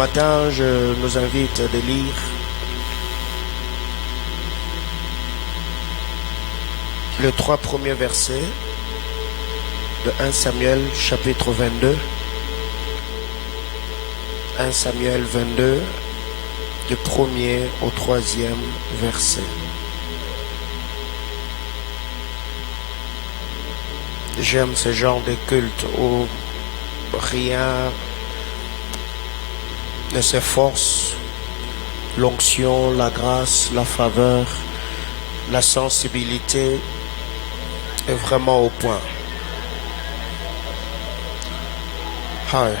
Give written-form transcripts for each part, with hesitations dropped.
matin, je nous invite de lire les 3 premiers versets de 1 Samuel chapitre 22. 1 Samuel 22, du 1er au 3e verset. J'aime ce genre de culte où rien ne s'efforce. L'onction, la grâce, la faveur, la sensibilité est vraiment au point. Hi.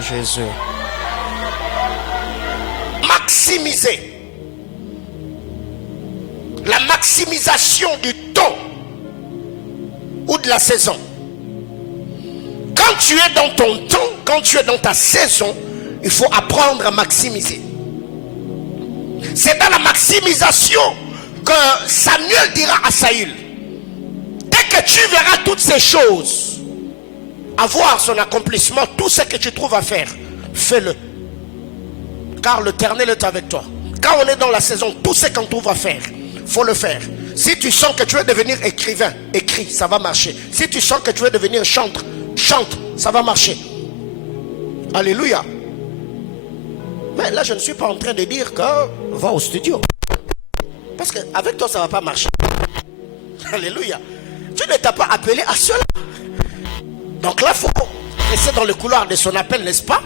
Jésus. Maximiser. La maximisation du temps ou de la saison. Quand tu es dans ton temps, quand tu es dans ta saison, il faut apprendre à maximiser. C'est dans la maximisation que Samuel dira à Saül: dès que tu verras toutes ces choses avoir son accomplissement, tout ce que tu trouves à faire, fais-le. Car l'Éternel est avec toi. Quand on est dans la saison, tout ce qu'on trouve à faire, faut le faire. Si tu sens que tu veux devenir écrivain, écris, ça va marcher. Si tu sens que tu veux devenir chanteur, chante, ça va marcher. Alléluia. Mais là, je ne suis pas en train de dire que va au studio. Parce qu'avec toi, ça ne va pas marcher. Alléluia. Tu ne t'as pas appelé à cela. Donc là, il faut rester dans le couloir de son appel, n'est-ce pas?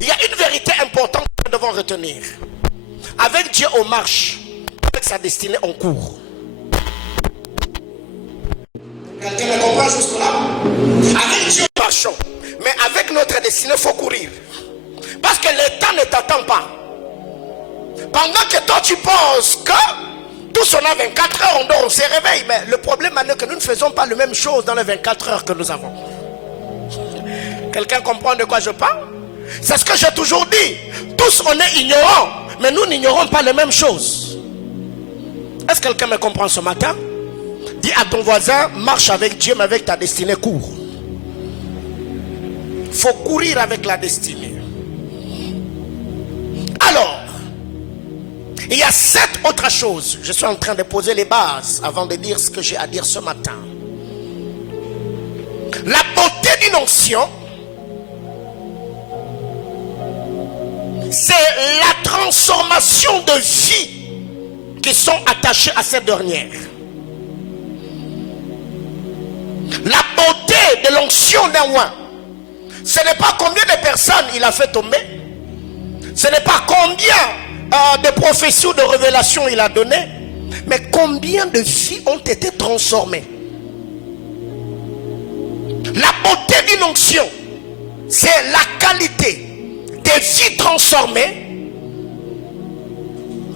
Il y a une vérité importante que nous devons retenir. Avec Dieu, on marche. Avec sa destinée, on court. Quelqu'un me comprend jusque-là? Avec Dieu, nous marchons. Mais avec notre destinée, il faut courir. Parce que le temps ne t'attend pas. Pendant que toi, tu penses que tous on a 24 heures, on dort, on se réveille. Mais le problème est que nous ne faisons pas la même chose dans les 24 heures que nous avons. Quelqu'un comprend de quoi je parle? C'est ce que j'ai toujours dit. Tous on est ignorants, mais nous n'ignorons pas les mêmes choses. Est-ce que quelqu'un me comprend ce matin? Dis à ton voisin: marche avec Dieu, mais avec ta destinée, cours. Il faut courir avec la destinée. Alors, il y a 7 autres choses. Je suis en train de poser les bases avant de dire ce que j'ai à dire ce matin. La beauté d'une onction, c'est la transformation de vie qui sont attachées à cette dernière. La beauté de l'onction d'un roi, ce n'est pas combien de personnes il a fait tomber, ce n'est pas combien de prophéties ou de révélations il a donné, mais combien de vies ont été transformées. La beauté d'une onction, c'est la qualité des vies transformées,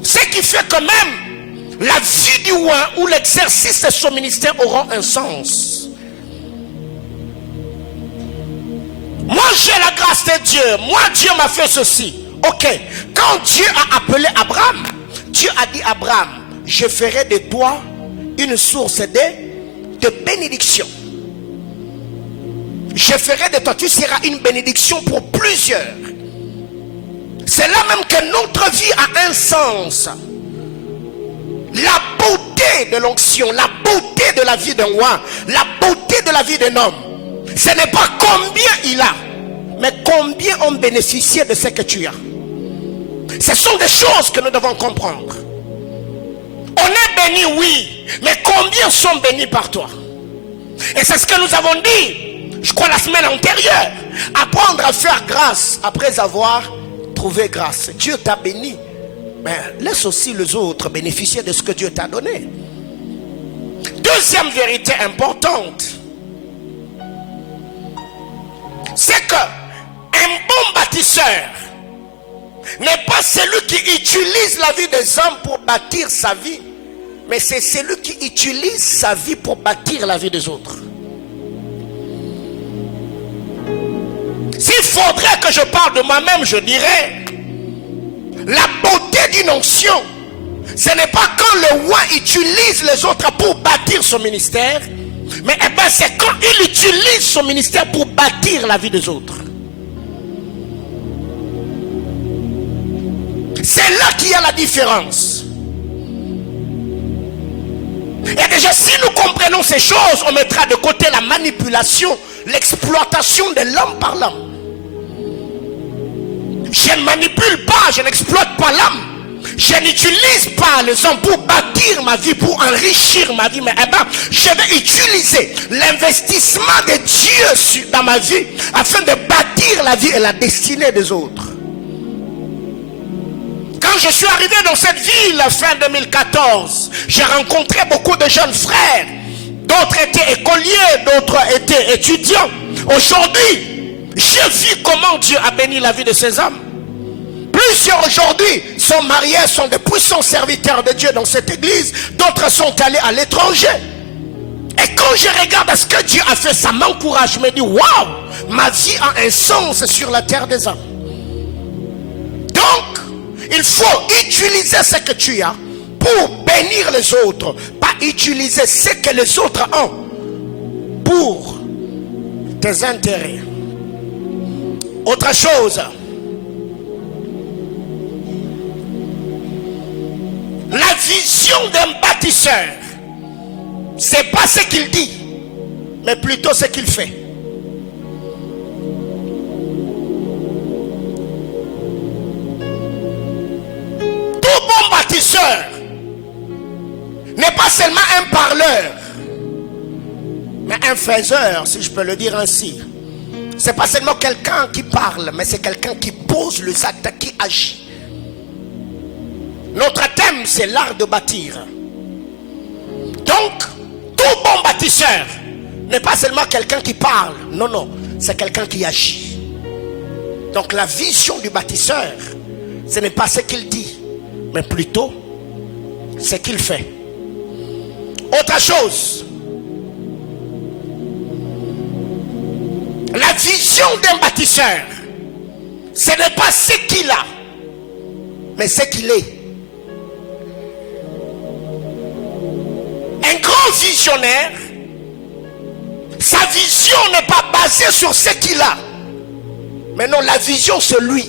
ce qui fait que même la vie du roi ou l'exercice de son ministère auront un sens. Moi j'ai la grâce de Dieu, moi Dieu m'a fait ceci. Ok, quand Dieu a appelé Abraham, Dieu a dit à Abraham: je ferai de toi une source de bénédiction. Je ferai de toi, tu seras une bénédiction pour plusieurs. C'est là même que notre vie a un sens. La beauté de l'onction, la beauté de la vie d'un roi, la beauté de la vie d'un homme, ce n'est pas combien il a, mais combien on bénéficie de ce que tu as. Ce sont des choses que nous devons comprendre. On est béni, oui, mais combien sont bénis par toi? Et c'est ce que nous avons dit, je crois la semaine antérieure. Apprendre à faire grâce après avoir trouvé grâce. Dieu t'a béni, mais laisse aussi les autres bénéficier de ce que Dieu t'a donné. Deuxième vérité importante, c'est que un bon bâtisseur n'est pas celui qui utilise la vie des hommes pour bâtir sa vie, mais c'est celui qui utilise sa vie pour bâtir la vie des autres. S'il faudrait que je parle de moi-même, je dirais: la beauté d'une onction, ce n'est pas quand le roi utilise les autres pour bâtir son ministère, Mais eh ben, c'est quand il utilise son ministère pour bâtir la vie des autres. C'est là qu'il y a la différence. Et déjà, si nous comprenons ces choses, on mettra de côté la manipulation, l'exploitation de l'homme par l'homme. Je ne manipule pas, je n'exploite pas l'homme. Je n'utilise pas les hommes pour bâtir ma vie, pour enrichir ma vie. Mais eh ben, je vais utiliser l'investissement de Dieu dans ma vie afin de bâtir la vie et la destinée des autres. Quand je suis arrivé dans cette ville fin 2014, j'ai rencontré beaucoup de jeunes frères. D'autres étaient écoliers, d'autres étaient étudiants. Aujourd'hui, j'ai vu comment Dieu a béni la vie de ces hommes. Plusieurs aujourd'hui sont mariés, sont de puissants serviteurs de Dieu dans cette église. D'autres sont allés à l'étranger. Et quand je regarde à ce que Dieu a fait, ça m'encourage. Je me dis, waouh, ma vie a un sens sur la terre des hommes. Donc, il faut utiliser ce que tu as pour bénir les autres. Pas utiliser ce que les autres ont pour tes intérêts. Autre chose. La vision d'un bâtisseur, c'est pas ce qu'il dit, mais plutôt ce qu'il fait. Tout bon bâtisseur n'est pas seulement un parleur, mais un faiseur, si je peux le dire ainsi. C'est pas seulement quelqu'un qui parle, mais c'est quelqu'un qui pose les actes, qui agit. Notre thème, c'est l'art de bâtir. Donc, tout bon bâtisseur n'est pas seulement quelqu'un qui parle. Non, non, c'est quelqu'un qui agit. Donc, la vision du bâtisseur, ce n'est pas ce qu'il dit, mais plutôt ce qu'il fait. Autre chose. La vision d'un bâtisseur, ce n'est pas ce qu'il a, mais ce qu'il est. Un grand visionnaire, sa vision n'est pas basée sur ce qu'il a, mais non, la vision c'est lui.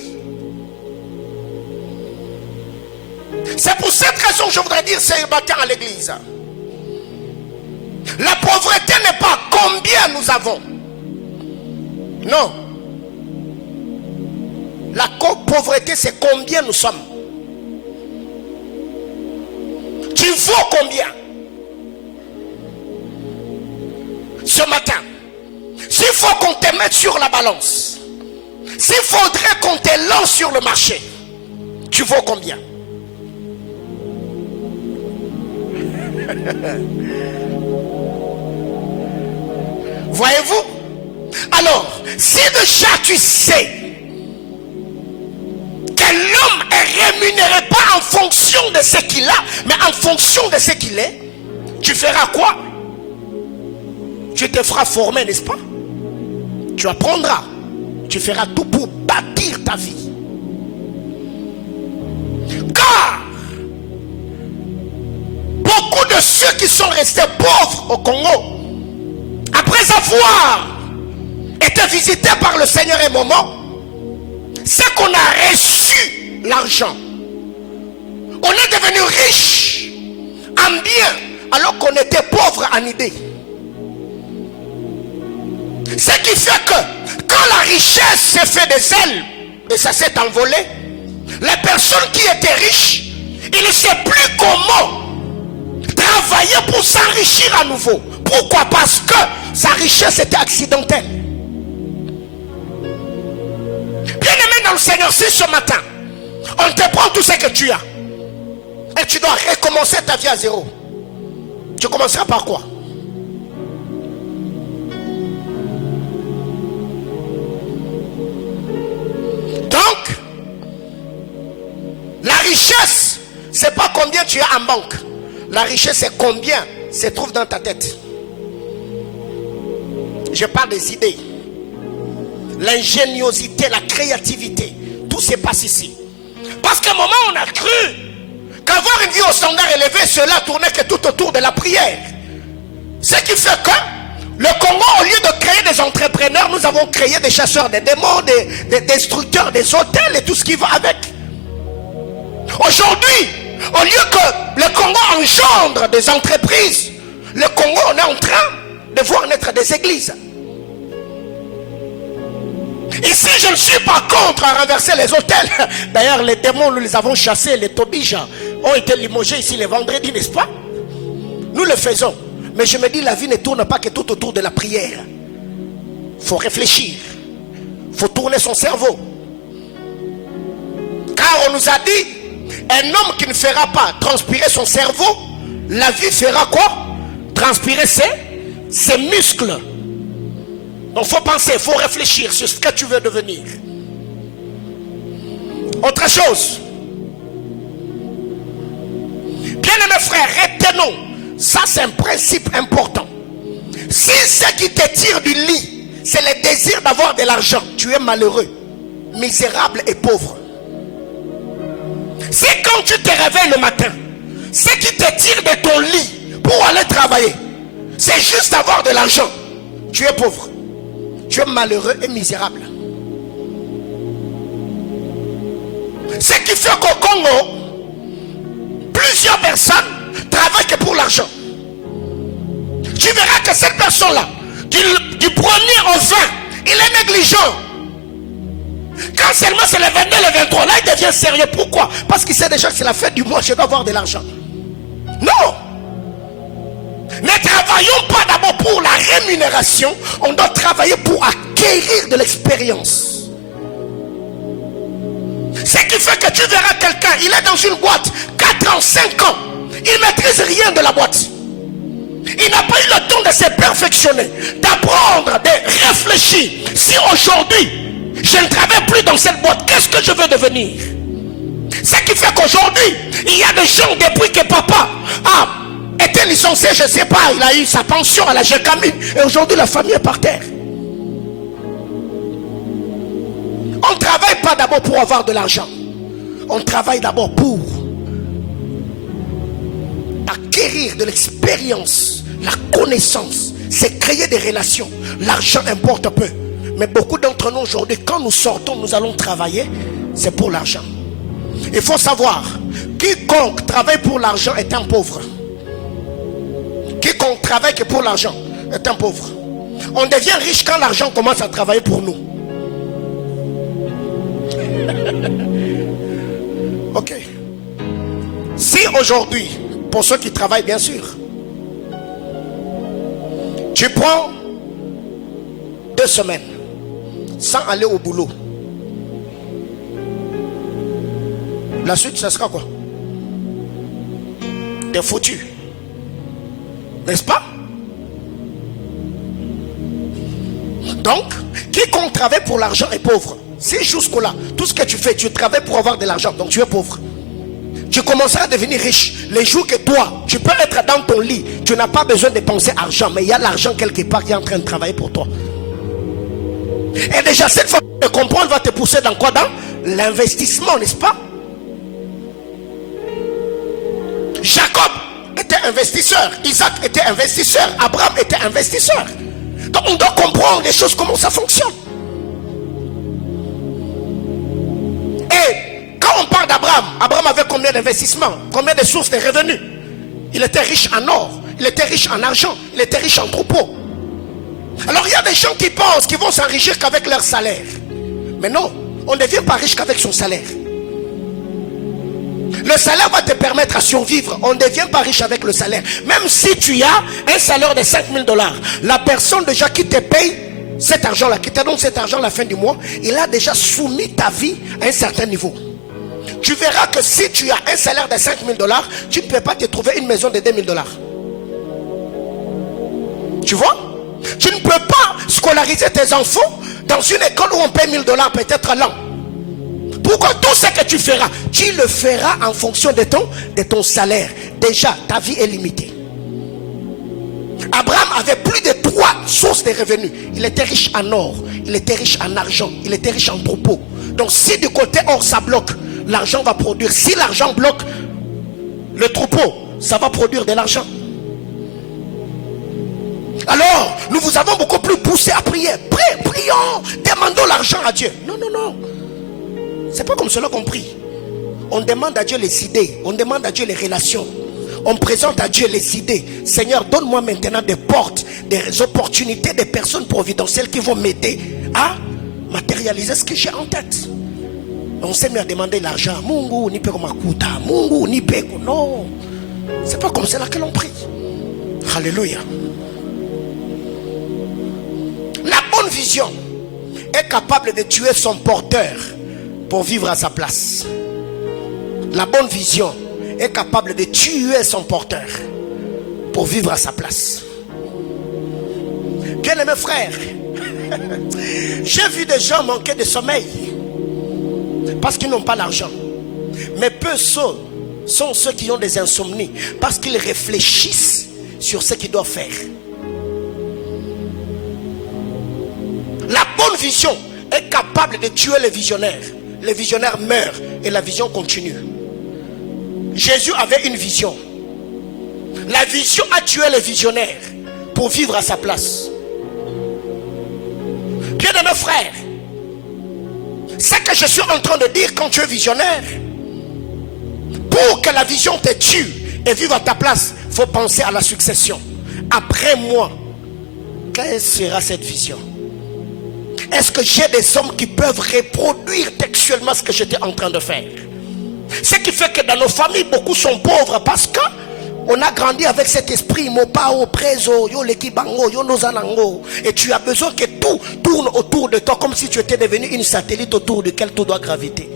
C'est pour cette raison que je voudrais dire ce matin à l'église, la pauvreté n'est pas combien nous avons. Non. La pauvreté c'est combien nous sommes. Tu vaux combien? Ce matin, s'il faut qu'on te mette sur la balance, s'il faudrait qu'on te lance sur le marché, tu vaux combien? Voyez-vous? Alors, si déjà tu sais que l'homme est rémunéré pas en fonction de ce qu'il a, mais en fonction de ce qu'il est, tu feras quoi? Tu te feras former, n'est-ce pas? Tu apprendras. Tu feras tout pour bâtir ta vie. Car beaucoup de ceux qui sont restés pauvres au Congo, après avoir été visités par le Seigneur un moment, c'est qu'on a reçu l'argent. On est devenu riche en bien alors qu'on était pauvre en idée. Ce qui fait que quand la richesse s'est fait des ailes et ça s'est envolé, les personnes qui étaient riches, ils ne savent plus comment travailler pour s'enrichir à nouveau. Pourquoi? Parce que sa richesse était accidentelle. Bien-aimé dans le Seigneur, si ce matin on te prend tout ce que tu as et tu dois recommencer ta vie à zéro, tu commenceras par quoi? Donc, la richesse, c'est pas combien tu as en banque. La richesse, c'est combien se trouve dans ta tête. Je parle des idées, l'ingéniosité, la créativité. Tout se passe ici. Parce qu'à un moment, on a cru qu'avoir une vie au standard élevé, cela tournait que tout autour de la prière. Ce qui fait que le Congo, au lieu de créer des entrepreneurs, nous avons créé des chasseurs de démons, des destructeurs, des hôtels et tout ce qui va avec. Aujourd'hui, au lieu que le Congo engendre des entreprises, le Congo, on est en train de voir naître des églises. Ici, je ne suis pas contre à renverser les hôtels. D'ailleurs, les démons, nous les avons chassés. Les tobijas ont été limogés ici les vendredis, n'est-ce pas? Nous le faisons. Mais je me dis, la vie ne tourne pas que tout autour de la prière. Il faut réfléchir. Il faut tourner son cerveau. Car on nous a dit, un homme qui ne fera pas transpirer son cerveau, la vie fera quoi? Transpirer ses muscles. Donc il faut penser, il faut réfléchir sur ce que tu veux devenir. Autre chose. Bien-aimés frères, retenons, ça c'est un principe important. Si ce qui te tire du lit, c'est le désir d'avoir de l'argent, tu es malheureux, misérable et pauvre. Si quand tu te réveilles le matin, ce qui te tire de ton lit pour aller travailler, c'est juste avoir de l'argent, tu es pauvre. Tu es malheureux et misérable. Ce qui fait qu'au Congo, plusieurs personnes travaillent que pour l'argent. Tu verras que cette personne-là, du premier au 20, il est négligent. Quand seulement c'est le 22, le 23, là il devient sérieux. Pourquoi? Parce qu'il sait déjà que c'est la fête du mois, je dois avoir de l'argent. Non! Ne travaillons pas d'abord pour la rémunération, on doit travailler pour acquérir de l'expérience. Ce qui fait que tu verras quelqu'un, il est dans une boîte, 4 ans, 5 ans, il ne maîtrise rien de la boîte. Il n'a pas eu le temps de se perfectionner, d'apprendre, de réfléchir. Si aujourd'hui, je ne travaille plus dans cette boîte, qu'est-ce que je veux devenir? Ce qui fait qu'aujourd'hui, il y a des gens, depuis que papa était licencié, je ne sais pas, il a eu sa pension à la Gécamine, et aujourd'hui la famille est par terre. On ne travaille pas d'abord pour avoir de l'argent, on travaille d'abord pour acquérir de l'expérience, la connaissance, c'est créer des relations. L'argent importe peu, mais beaucoup d'entre nous aujourd'hui, quand nous sortons, nous allons travailler, c'est pour l'argent. Il faut savoir, quiconque travaille pour l'argent est un pauvre. Quiconque travaille que pour l'argent est un pauvre. On devient riche quand l'argent commence à travailler pour nous. Ok. Si aujourd'hui, pour ceux qui travaillent bien sûr, tu prends 2 semaines sans aller au boulot, la suite ça sera quoi? T'es foutu. N'est-ce pas? Donc, quiconque travaille pour l'argent est pauvre. Si jusque-là, tout ce que tu fais, tu travailles pour avoir de l'argent, donc tu es pauvre. Tu commenceras à devenir riche les jours que toi, tu peux être dans ton lit, tu n'as pas besoin de penser argent, mais il y a l'argent quelque part qui est en train de travailler pour toi. Et déjà, cette fois de comprendre va te pousser dans quoi? Dans l'investissement, n'est-ce pas? Jacob était investisseur, Isaac était investisseur, Abraham était investisseur. Donc on doit comprendre les choses, comment ça fonctionne. Et quand on parle d'Abraham, Abraham avait combien d'investissements, combien de sources de revenus? Il était riche en or, il était riche en argent, il était riche en troupeaux. Alors il y a des gens qui pensent qu'ils vont s'enrichir qu'avec leur salaire. Mais non, on ne devient pas riche qu'avec son salaire. Le salaire va te permettre à survivre. On ne devient pas riche avec le salaire. Même si tu as un salaire de 5 000 $, la personne déjà qui te paye cet argent-là, qui te donne cet argent à la fin du mois, il a déjà soumis ta vie à un certain niveau. Tu verras que si tu as un salaire de 5 000 $, tu ne peux pas te trouver une maison de 2 000 $. Tu vois? Tu ne peux pas scolariser tes enfants dans une école où on paie 1 000 $ peut-être l'an. Pourquoi tout ce que tu feras, tu le feras en fonction de ton salaire. Déjà, ta vie est limitée. Abraham avait plus de 3 sources de revenus. Il était riche en or, il était riche en argent, il était riche en troupeaux. Donc si du côté or ça bloque, l'argent va produire. Si l'argent bloque, le troupeau, ça va produire de l'argent. Alors, nous vous avons beaucoup plus poussé à prier. Prions, demandons l'argent à Dieu. Non, non, non. C'est pas comme cela qu'on prie. On demande à Dieu les idées. On demande à Dieu les relations. On présente à Dieu les idées. Seigneur, donne-moi maintenant des portes, des opportunités, des personnes providentielles qui vont m'aider à matérialiser ce que j'ai en tête. On s'est mis à demander l'argent. Mungu ni peko makuta. Mungu ni peko. Non. C'est pas comme cela que l'on prie. Alléluia. La bonne vision est capable de tuer son porteur pour vivre à sa place. La bonne vision est capable de tuer son porteur pour vivre à sa place. Bien-aimés frères, j'ai vu des gens manquer de sommeil parce qu'ils n'ont pas l'argent. Mais peu sont ceux qui ont des insomnies parce qu'ils réfléchissent sur ce qu'ils doivent faire. La bonne vision est capable de tuer les visionnaires. Les visionnaires meurent et la vision continue. Jésus avait une vision. La vision a tué les visionnaires pour vivre à sa place. Bien-aimés frères, ce que je suis en train de dire, quand tu es visionnaire, pour que la vision te tue et vive à ta place, il faut penser à la succession. Après moi, quelle sera cette vision? Est-ce que j'ai des hommes qui peuvent reproduire textuellement ce que j'étais en train de faire? Ce qui fait que dans nos familles, beaucoup sont pauvres parce que on a grandi avec cet esprit mopao, preso, yo lekibango, yo nozanango. Et tu as besoin que tout tourne autour de toi comme si tu étais devenu une satellite autour duquel tout doit graviter.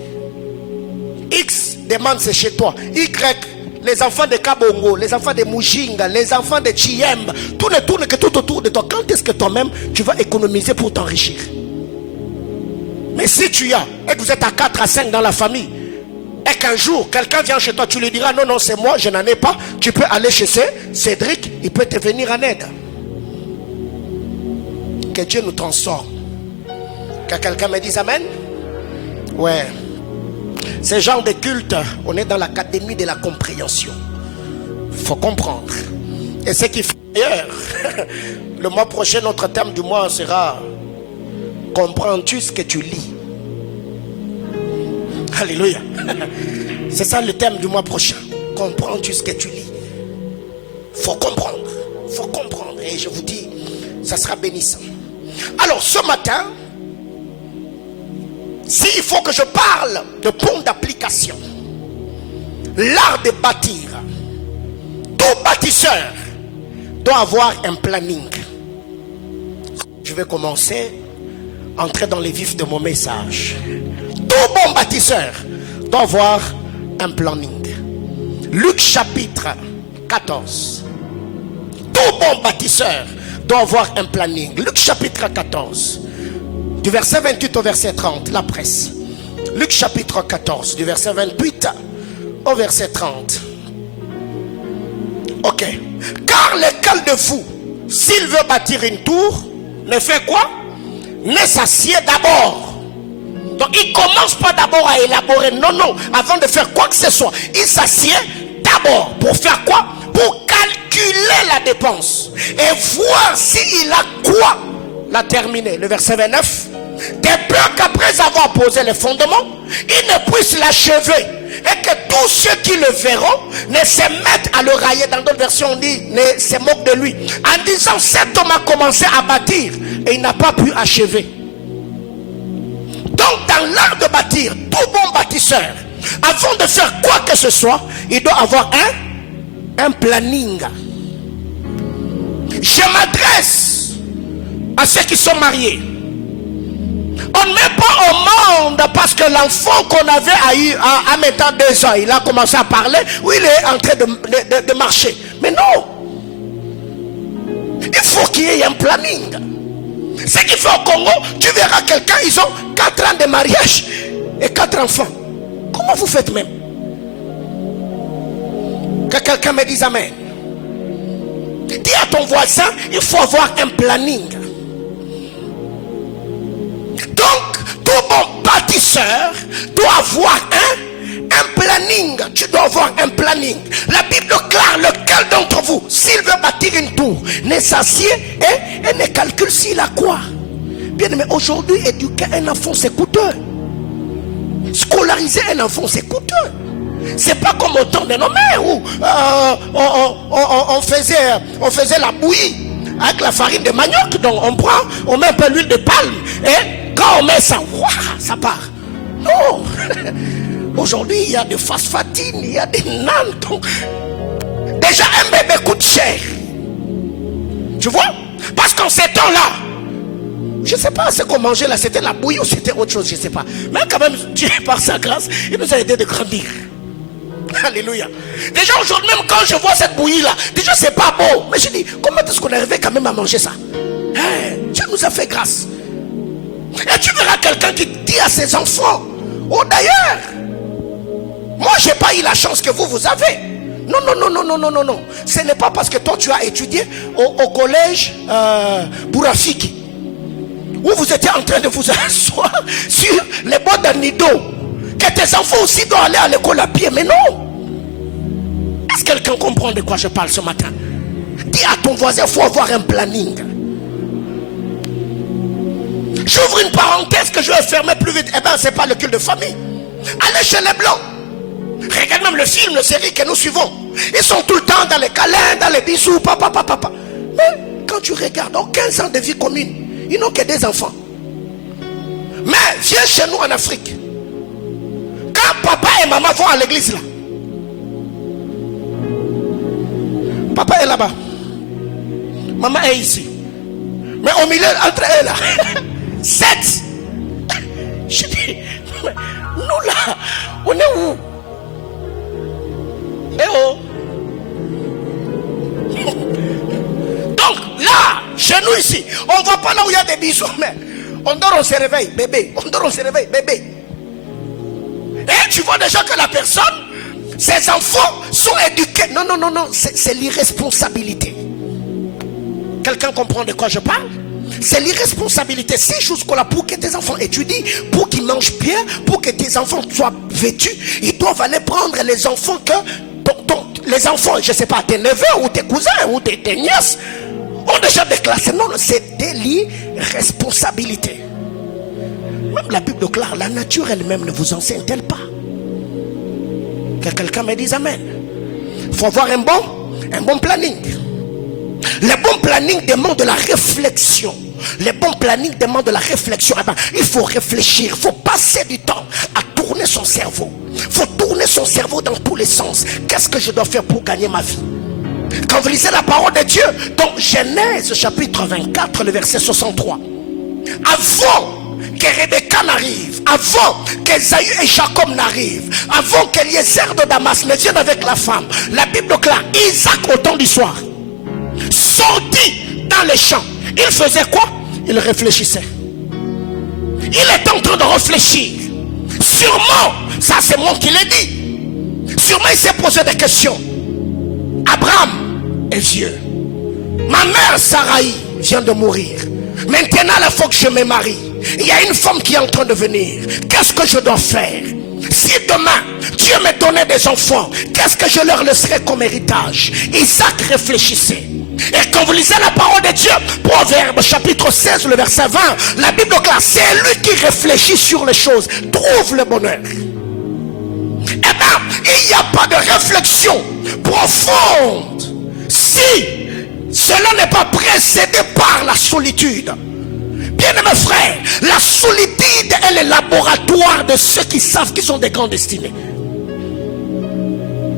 X demande c'est chez toi. Y, les enfants de Kabongo, les enfants de Mujinga, les enfants de Chiemba, tout ne tourne que tout autour de toi. Quand est-ce que toi-même tu vas économiser pour t'enrichir? Mais si tu as, et que vous êtes à 4 à 5 dans la famille, et qu'un jour quelqu'un vient chez toi, tu lui diras non, non, c'est moi, je n'en ai pas. Tu peux aller chez Cédric, il peut te venir en aide. Que Dieu nous transforme. Que quelqu'un me dise amen. Ouais. Ce genre de culte, on est dans l'académie de la compréhension. Il faut comprendre. Et ce qui fait d'ailleurs, le mois prochain, notre thème du mois sera: comprends-tu ce que tu lis? Alléluia. C'est ça le thème du mois prochain. Comprends-tu ce que tu lis? Faut comprendre. Faut comprendre. Et je vous dis, ça sera bénissant. Alors ce matin, s'il faut que je parle de pont d'application, l'art de bâtir, tout bâtisseur doit avoir un planning. Je vais commencer à entrer dans les vifs de mon message. Tout bon bâtisseur doit avoir un planning. Luc chapitre 14. Tout bon bâtisseur doit avoir un planning. Luc chapitre 14. Du verset 28 au verset 30, la presse. Luc chapitre 14, du verset 28 au verset 30. Ok. Car lequel de vous, s'il veut bâtir une tour, ne fait quoi? Ne s'assied d'abord. Donc il ne commence pas d'abord à élaborer. Non, non. Avant de faire quoi que ce soit, il s'assied d'abord. Pour faire quoi? Pour calculer la dépense. Et voir s'il a quoi la terminer. Le verset 29. De peur qu'après avoir posé les fondements, il ne puisse l'achever. Et que tous ceux qui le verront ne se mettent à le railler. Dans d'autres versions on dit ne se moquent de lui, en disant cet homme a commencé à bâtir et il n'a pas pu achever. Donc dans l'art de bâtir, tout bon bâtisseur, avant de faire quoi que ce soit, il doit avoir un planning. Je m'adresse à ceux qui sont mariés. On ne met pas au monde parce que l'enfant qu'on avait eu à maintenant 2 ans, il a commencé à parler, ou il est en train de marcher. Mais non. Il faut qu'il y ait un planning. Ce qui fait au Congo, tu verras quelqu'un, ils ont 4 ans de mariage et 4 enfants. Comment vous faites même? Que quelqu'un me dise amen. Dis à ton voisin, il faut avoir un planning. Donc, tout bon bâtisseur doit avoir un planning. planning. Tu dois avoir un planning. La Bible déclare lequel d'entre vous, s'il veut bâtir une tour, ne s'assied et ne calcule s'il a quoi. Bien aimé, aujourd'hui, éduquer un enfant, c'est coûteux. Scolariser un enfant, c'est coûteux. C'est pas comme au temps de nos mères où on faisait la bouillie avec la farine de manioc. Donc on met un peu l'huile de palme et quand on met ça, ça part. Non. Aujourd'hui il y a des phosphatines, il y a des nanes. Donc, déjà un bébé coûte cher. Tu vois? Parce qu'en ces temps-là, je ne sais pas ce qu'on mangeait là, c'était la bouillie ou c'était autre chose, je ne sais pas. Mais quand même, Dieu par sa grâce, il nous a aidé de grandir. Alléluia. Déjà aujourd'hui, même quand je vois cette bouillie là, déjà c'est pas beau. Mais je dis, comment est-ce qu'on est arrivé quand même à manger ça? Dieu nous a fait grâce. Et tu verras quelqu'un qui dit à ses enfants, oh d'ailleurs, moi j'ai pas eu la chance que vous avez. Non. Ce n'est pas parce que toi tu as étudié au collège Bourafiki, où vous étiez en train de vous asseoir sur les bords d'un nido, que tes enfants aussi doivent aller à l'école à pied. Mais non. Est-ce que quelqu'un comprend de quoi je parle ce matin? Dis à ton voisin, il faut avoir un planning. J'ouvre une parenthèse que je vais fermer plus vite. Eh bien, c'est pas le culte de famille. Allez chez les blancs. Regarde même le film, la série que nous suivons. Ils sont tout le temps dans les câlins, dans les bisous, papa. Mais quand tu regardes, en 15 ans de vie commune, ils n'ont que des enfants. Mais viens chez nous en Afrique. Quand papa et maman vont à l'église là, papa est là-bas, maman est ici. Mais au milieu, entre eux là, 7. Je dis, mais nous là, on est où? Eh oh. Donc là, chez nous ici, on ne va pas là où il y a des bisous, mais on dort, on se réveille, bébé. On dort, on se réveille, bébé. Et tu vois déjà que la personne, ses enfants sont éduqués. Non, c'est l'irresponsabilité. Quelqu'un comprend de quoi je parle? C'est l'irresponsabilité. Si jusqu'à pour que tes enfants étudient, pour qu'ils mangent bien, pour que tes enfants soient vêtus, ils doivent aller prendre les enfants que les enfants, je ne sais pas, tes neveux ou tes cousins ou tes nièces ont déjà déclassé. Non, c'est de l'irresponsabilité. Même la Bible déclare, la nature elle-même ne vous enseigne-t-elle pas? Que quelqu'un me dise amen. Il faut avoir un bon planning. Le bon planning demande de la réflexion. Le bon planning demande de la réflexion. Eh ben, il faut réfléchir, il faut passer du temps à tourner son cerveau. Il faut tourner son cerveau dans tous les sens. Qu'est-ce que je dois faire pour gagner ma vie? Quand vous lisez la parole de Dieu, dans Genèse chapitre 24, le verset 63, avant que Rebecca n'arrive, avant qu'Esaü et Jacob n'arrivent, avant qu'Eliezer de Damas ne vienne avec la femme, la Bible déclare, Isaac au temps du soir sorti dans les champs. Il faisait quoi? Il réfléchissait. Il était en train de réfléchir. Sûrement, ça c'est moi qui l'ai dit, sûrement il s'est posé des questions. Abraham est vieux, ma mère Sarai vient de mourir, maintenant il faut que je me marie. Il y a une femme qui est en train de venir. Qu'est-ce que je dois faire? Si demain Dieu me donnait des enfants, qu'est-ce que je leur laisserais comme héritage? Isaac réfléchissait. Et quand vous lisez la parole de Dieu, Proverbe chapitre 16, le verset 20, la Bible déclare, c'est lui qui réfléchit sur les choses, trouve le bonheur. Eh bien, il n'y a pas de réflexion profonde si cela n'est pas précédé par la solitude. Bien-aimés frères, la solitude est le laboratoire de ceux qui savent qu'ils sont des grands destinés.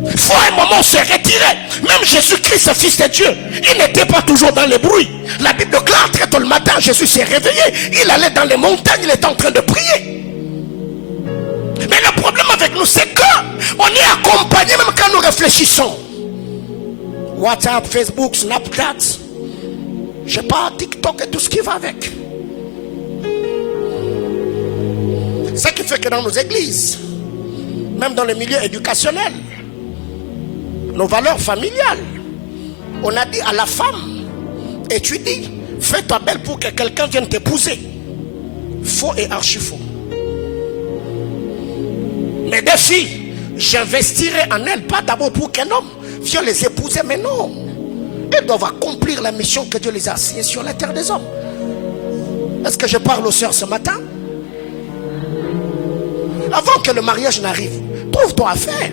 Il faut à un moment se retirer. Même Jésus-Christ, fils de Dieu, il n'était pas toujours dans les bruits. La Bible déclare, très tôt le matin, Jésus s'est réveillé. Il allait dans les montagnes, il était en train de prier. Mais le problème avec nous, c'est qu'on est accompagné même quand nous réfléchissons. WhatsApp, Facebook, Snapchat, je sais pas, TikTok et tout ce qui va avec. Ce qui fait que dans nos églises, même dans le milieu éducationnel, nos valeurs familiales, on a dit à la femme, étudie, fais-toi belle pour que quelqu'un vienne t'épouser. Faux et archi faux. Mais des filles, J'investirai en elles, pas d'abord pour qu'un homme vienne les épouser, mais non. Elles doivent accomplir la mission que Dieu les a assignée sur la terre des hommes. Est-ce que je parle aux sœurs ce matin? Avant que le mariage n'arrive, trouve-toi à faire.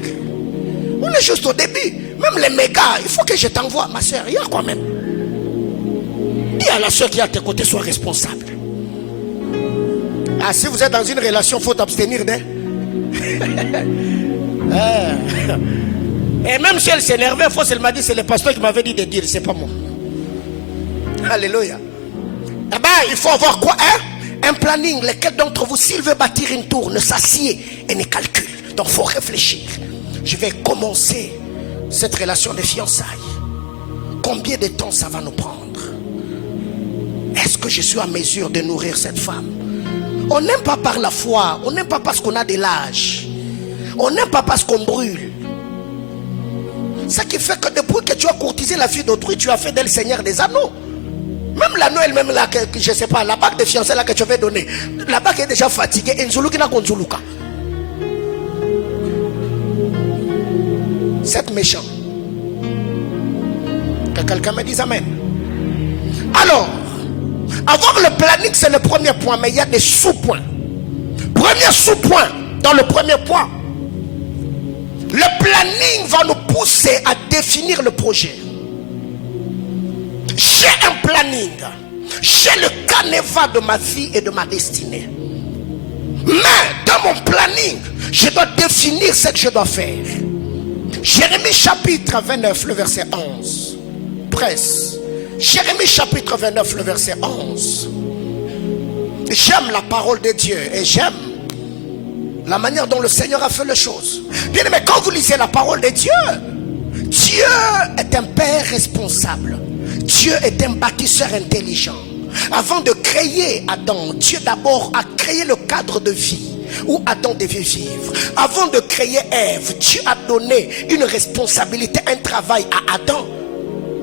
On est juste au début. Même les mégas, il faut que je t'envoie, ma soeur. Il y a quand même. Dis à la soeur qui est à tes côtés, sois responsable. Ah, si vous êtes dans une relation, il faut t'abstenir d'elle. Et même si elle s'énervait, elle m'a dit, c'est le pasteur qui m'avait dit de dire, c'est pas moi. Alléluia. Eh bien, il faut avoir quoi, hein? Un planning. Lequel d'entre vous, s'il veut bâtir une tour, ne s'assied et ne calcule. Donc il faut réfléchir. Je vais commencer cette relation de fiançailles. Combien de temps ça va nous prendre? Est-ce que je suis à mesure de nourrir cette femme? On n'aime pas par la foi. On n'aime pas parce qu'on a de l'âge. On n'aime pas parce qu'on brûle. Ce qui fait que depuis que tu as courtisé la fille d'autrui, tu as fait d'elle seigneur des anneaux. Même l'anneau elle-même là, que, je ne sais pas, la bague de fiançailles là que tu avais donnée, la bague est déjà fatiguée. C'est méchant. Que quelqu'un me dise amen. Alors, avoir le planning, c'est le premier point, mais il y a des sous-points. Premier sous-point, dans le premier point, le planning va nous pousser à définir le projet. J'ai un planning. J'ai le canevas de ma vie et de ma destinée. Mais dans mon planning, je dois définir ce que je dois faire. Jérémie chapitre 29, le verset 11. Presse. Jérémie chapitre 29, le verset 11. J'aime la parole de Dieu et j'aime la manière dont le Seigneur a fait les choses. Bien aimé, quand vous lisez la parole de Dieu, Dieu est un père responsable. Dieu est un bâtisseur intelligent. Avant de créer Adam, Dieu d'abord a créé le cadre de vie où Adam devait vivre. Avant de créer Ève, Dieu a donné une responsabilité, un travail à Adam.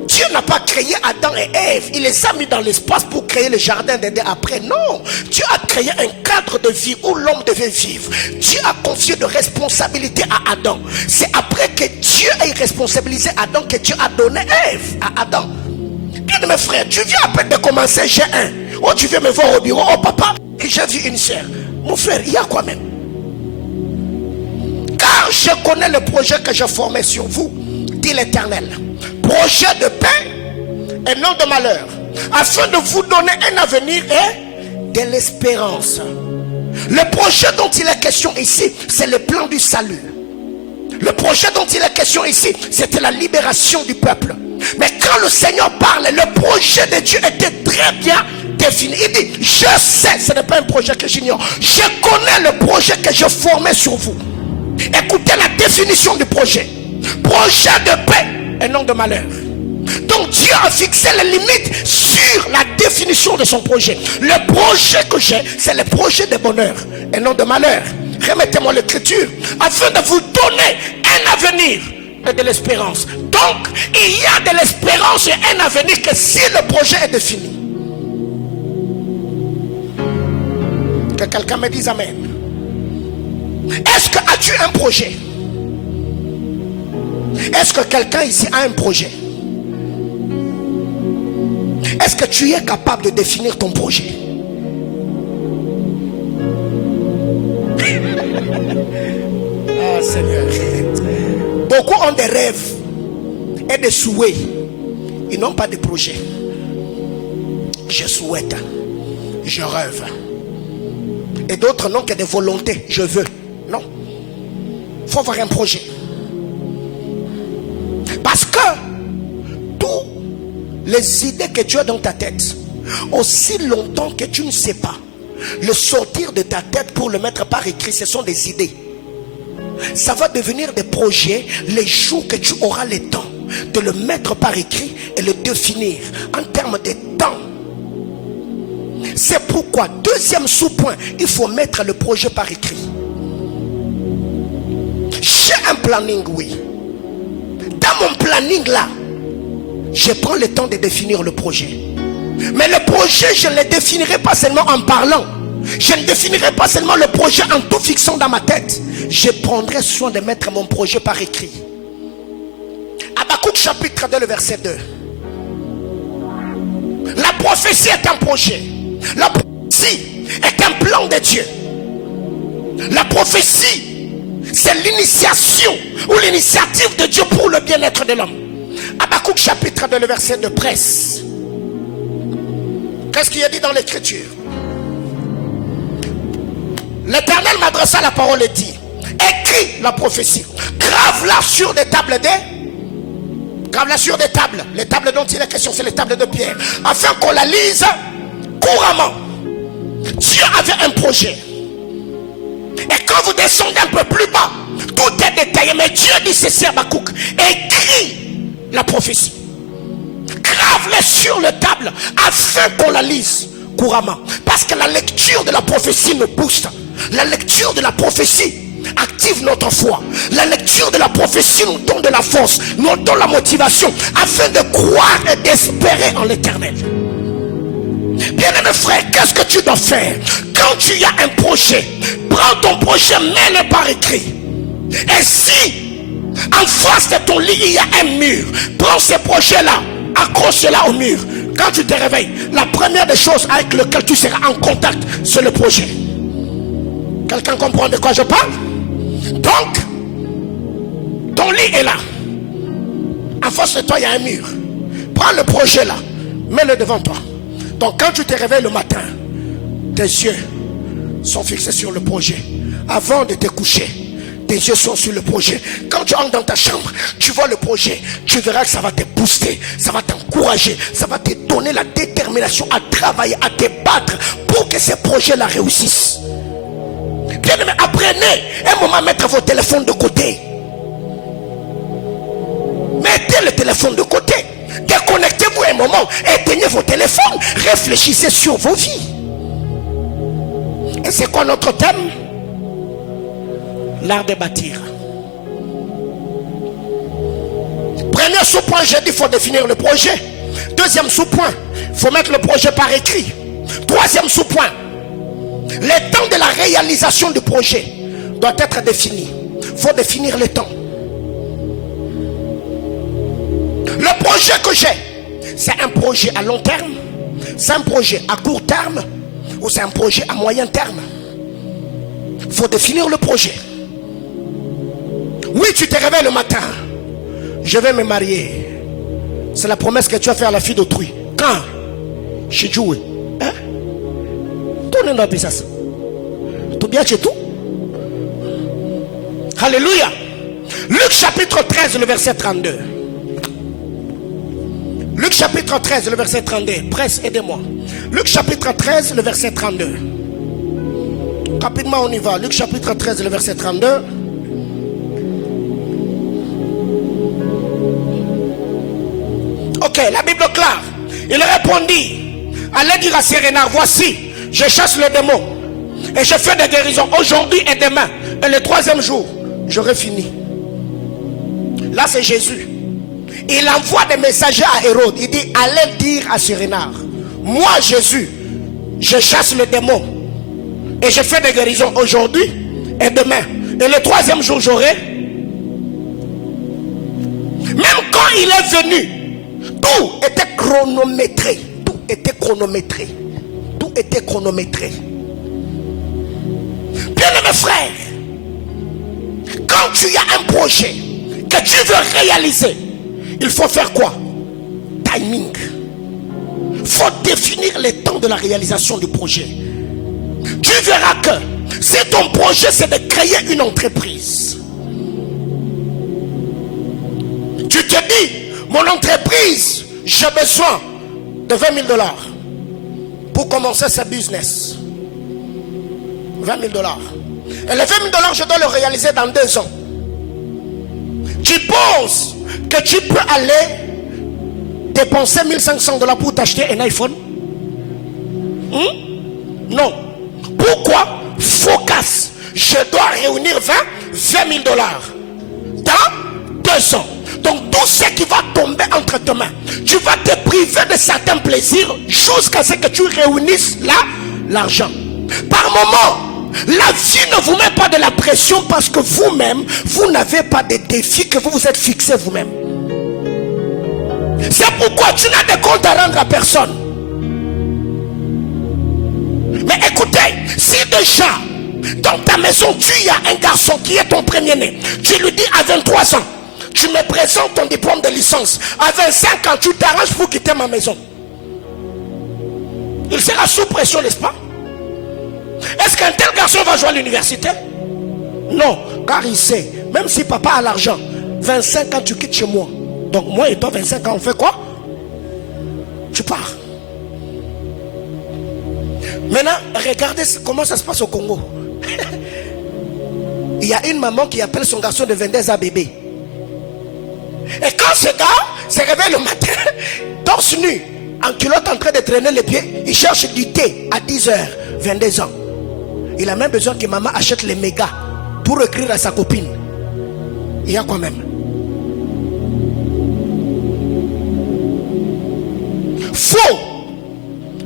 Dieu n'a pas créé Adam et Ève, il les a mis dans l'espace pour créer le jardin d'Éden après. Non, Dieu a créé un cadre de vie où l'homme devait vivre. Dieu a confié de responsabilité à Adam. C'est après que Dieu ait responsabilisé Adam que Dieu a donné Ève à Adam. Bien de mes frères, tu viens à peine de commencer G1. Oh, tu viens me voir au bureau. Oh papa, j'ai vu une sœur. Mon frère, il y a quoi même? Car je connais le projet que j'ai formé sur vous, dit l'Éternel. Projet de paix et non de malheur, afin de vous donner un avenir et de l'espérance. Le projet dont il est question ici, c'est le plan du salut. Le projet dont il est question ici, c'était la libération du peuple. Mais quand le Seigneur parle, le projet de Dieu était très bien défini. Il dit, je sais, ce n'est pas un projet que j'ignore. Je connais le projet que je formais sur vous. Écoutez la définition du projet. Projet de paix et non de malheur. Donc Dieu a fixé les limites sur la définition de son projet. Le projet que j'ai, c'est le projet de bonheur et non de malheur. Remettez-moi l'écriture afin de vous donner un avenir et de l'espérance. Donc il y a de l'espérance et un avenir que si le projet est défini. Que quelqu'un me dise amen. Est-ce que as-tu un projet? Est-ce que quelqu'un ici a un projet? Est-ce que tu es capable de définir ton projet? Ah Seigneur. Beaucoup ont des rêves et des souhaits. Ils n'ont pas de projet. Je souhaite. Je rêve. Et d'autres n'ont que des volontés. Je veux. Non. Il faut avoir un projet. Parce que toutes les idées que tu as dans ta tête, aussi longtemps que tu ne sais pas le sortir de ta tête pour le mettre par écrit, ce sont des idées. Ça va devenir des projets les jours que tu auras le temps de le mettre par écrit et le définir en termes de temps. C'est pourquoi, deuxième sous-point, il faut mettre le projet par écrit. J'ai un planning, oui. Dans mon planning là, je prends le temps de définir le projet. Mais le projet, je ne le définirai pas seulement en parlant. Je ne définirai pas seulement le projet en tout fixant dans ma tête. Je prendrai soin de mettre mon projet par écrit. Habakkuk chapitre 2, le verset 2. La prophétie est un projet. La prophétie est un plan de Dieu. La prophétie, c'est l'initiation ou l'initiative de Dieu pour le bien-être de l'homme. Habakkuk chapitre 2, le verset 2 presse. Qu'est-ce qu'il a dit dans l'écriture? L'Éternel m'adressa la parole et dit: écris la prophétie, grave-la sur des tables grave-la sur des tables. Les tables dont il est question, c'est les tables de pierre, afin qu'on la lise couramment. Dieu avait un projet. Et quand vous descendez un peu plus bas, tout est détaillé. Mais Dieu dit ceci à Habakkuk: écris la prophétie, grave-la sur les tables, afin qu'on la lise couramment. Parce que la lecture de la prophétie nous booste. La lecture de la prophétie active notre foi. La lecture de la prophétie nous donne de la force, nous donne la motivation afin de croire et d'espérer en l'Éternel. Bien-aimé frère, qu'est-ce que tu dois faire? Quand tu as un projet, prends ton projet, mets-le par écrit. Et si en face de ton lit il y a un mur, prends ce projet-là, accroche-la au mur. Quand tu te réveilles, la première des choses avec laquelle tu seras en contact, c'est le projet. Quelqu'un comprend de quoi je parle? Donc, ton lit est là. En face de toi, il y a un mur. Prends le projet là, mets-le devant toi. Donc, quand tu te réveilles le matin, tes yeux sont fixés sur le projet. Avant de te coucher, tes yeux sont sur le projet. Quand tu entres dans ta chambre, tu vois le projet. Tu verras que ça va te booster, ça va t'encourager, ça va te donner la détermination à travailler, à te battre pour que ces projets-là réussissent. Bien aimé, apprenez un moment à mettre vos téléphones de côté. Mettez le téléphone de côté. Déconnectez-vous un moment, éteignez vos téléphones, réfléchissez sur vos vies. Et c'est quoi notre thème? L'art de bâtir. Premier sous-point, j'ai dit il faut définir le projet. Deuxième sous-point, il faut mettre le projet par écrit. Troisième sous-point, le temps de la réalisation du projet doit être défini. Il faut définir le temps. Le projet que j'ai, c'est un projet à long terme, c'est un projet à court terme ou c'est un projet à moyen terme. Il faut définir le projet. Oui, tu te réveilles le matin. Je vais me marier. C'est la promesse que tu as fait à la fille d'autrui. Quand? Chez Dieu. Hein? Tout le monde a ça. Tout bien chez tout. Alléluia. Luc chapitre 13, le verset 32. Luc chapitre 13, le verset 32. Presse, aidez-moi. Luc chapitre 13, le verset 32. Rapidement, on y va. Luc chapitre 13, le verset 32. Ok, la Bible claire. Il répondit: allez dire à ces renards, voici, je chasse le démon et je fais des guérisons aujourd'hui et demain. Et le troisième jour, j'aurai fini. Là, c'est Jésus. Il envoie des messagers à Hérode. Il dit: allez dire à ces renards, moi Jésus, je chasse le démon et je fais des guérisons aujourd'hui et demain. Et le troisième jour, j'aurai. Même quand il est venu, tout était chronométré. Tout était chronométré. Tout était chronométré. Bien-aimé frère, quand tu as un projet que tu veux réaliser, il faut faire quoi? Timing. Il faut définir les temps de la réalisation du projet. Tu verras que si ton projet c'est de créer une entreprise, tu te dis: mon entreprise, j'ai besoin de 20 000 $ pour commencer ce business. 20 000 $. Et les 20 000 $, je dois le réaliser dans 2 ans. Tu penses que tu peux aller dépenser 1 500 $ pour t'acheter un iPhone? Non. Pourquoi? Focus. Je dois réunir 20 000 $ dans 2 ans. Donc tout ce qui va tomber entre tes mains, tu vas te priver de certains plaisirs jusqu'à ce que tu réunisses l'argent. Par moment, la vie ne vous met pas de la pression parce que vous-même, vous n'avez pas de défis que vous vous êtes fixés vous-même. C'est pourquoi tu n'as de compte à rendre à personne. Mais écoutez, si déjà dans ta maison tu as un garçon qui est ton premier-né, tu lui dis à 23 ans, tu me présentes ton diplôme de licence, à 25 ans tu t'arranges pour quitter ma maison, il sera sous pression, n'est-ce pas? Est-ce qu'un tel garçon va jouer à l'université? Non, car il sait, même si papa a l'argent, 25 ans tu quittes chez moi. Donc moi et toi 25 ans on fait quoi? Tu pars. Maintenant regardez comment ça se passe au Congo. Il y a une maman qui appelle son garçon de 22 ans bébé. Et quand ce gars se réveille le matin, torse nu, en culotte en train de traîner les pieds, il cherche du thé à 10h, 22 ans. Il a même besoin que maman achète les mégas pour écrire à sa copine. Il y a quoi même? Faut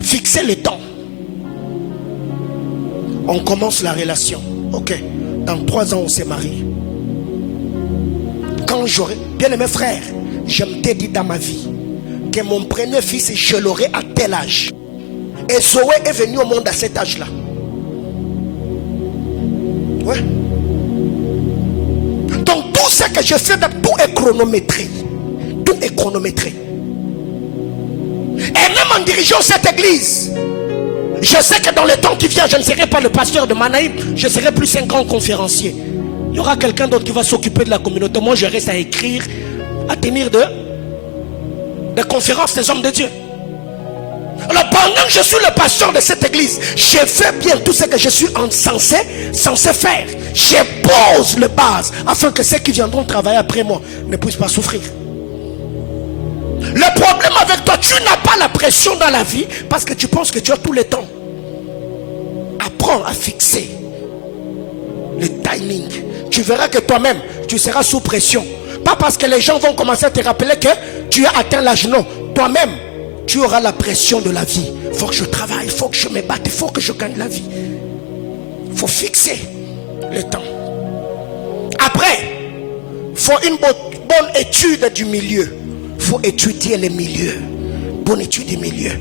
fixer le temps. On commence la relation. Ok, dans 3 ans on s'est marié. Quand j'aurai, bien aimé frère, je t'ai dit dans ma vie que mon premier fils, je l'aurai à tel âge. Et Zoé est venu au monde à cet âge-là. Ouais. Donc tout ce que je fais, tout est chronométré. Tout est chronométré. Et même en dirigeant cette église, je sais que dans le temps qui vient, je ne serai pas le pasteur de Manaïm, je serai plus un grand conférencier. Il y aura quelqu'un d'autre qui va s'occuper de la communauté. Moi, je reste à écrire, à tenir des conférences des hommes de Dieu. Alors, pendant que je suis le pasteur de cette église, je fais bien tout ce que je suis censé faire. Je pose le base afin que ceux qui viendront travailler après moi ne puissent pas souffrir. Le problème avec toi, tu n'as pas la pression dans la vie parce que tu penses que tu as tout le temps. Apprends à fixer le timing. Tu verras que toi-même, tu seras sous pression. Pas parce que les gens vont commencer à te rappeler que tu as atteint l'âge. Non, toi-même, tu auras la pression de la vie. Il faut que je travaille, il faut que je me batte, il faut que je gagne la vie. Il faut fixer le temps. Après, il faut une bonne étude du milieu. Il faut étudier les milieux. Bonne étude du milieu.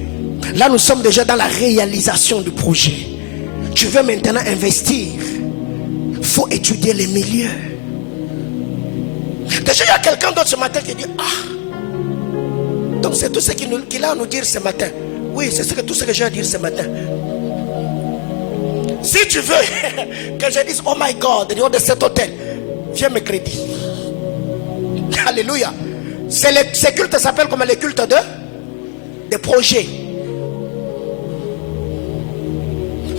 Là, nous sommes déjà dans la réalisation du projet. Tu veux maintenant investir. Il faut étudier les milieux. Déjà, il y a quelqu'un d'autre ce matin qui dit, donc c'est tout ce qu'il a à nous dire ce matin. Oui, c'est tout ce que j'ai à dire ce matin. Si tu veux que je dise, oh my God, de cet hôtel, viens mercredi. Alléluia. Ces cultes s'appellent comme les cultes de projets.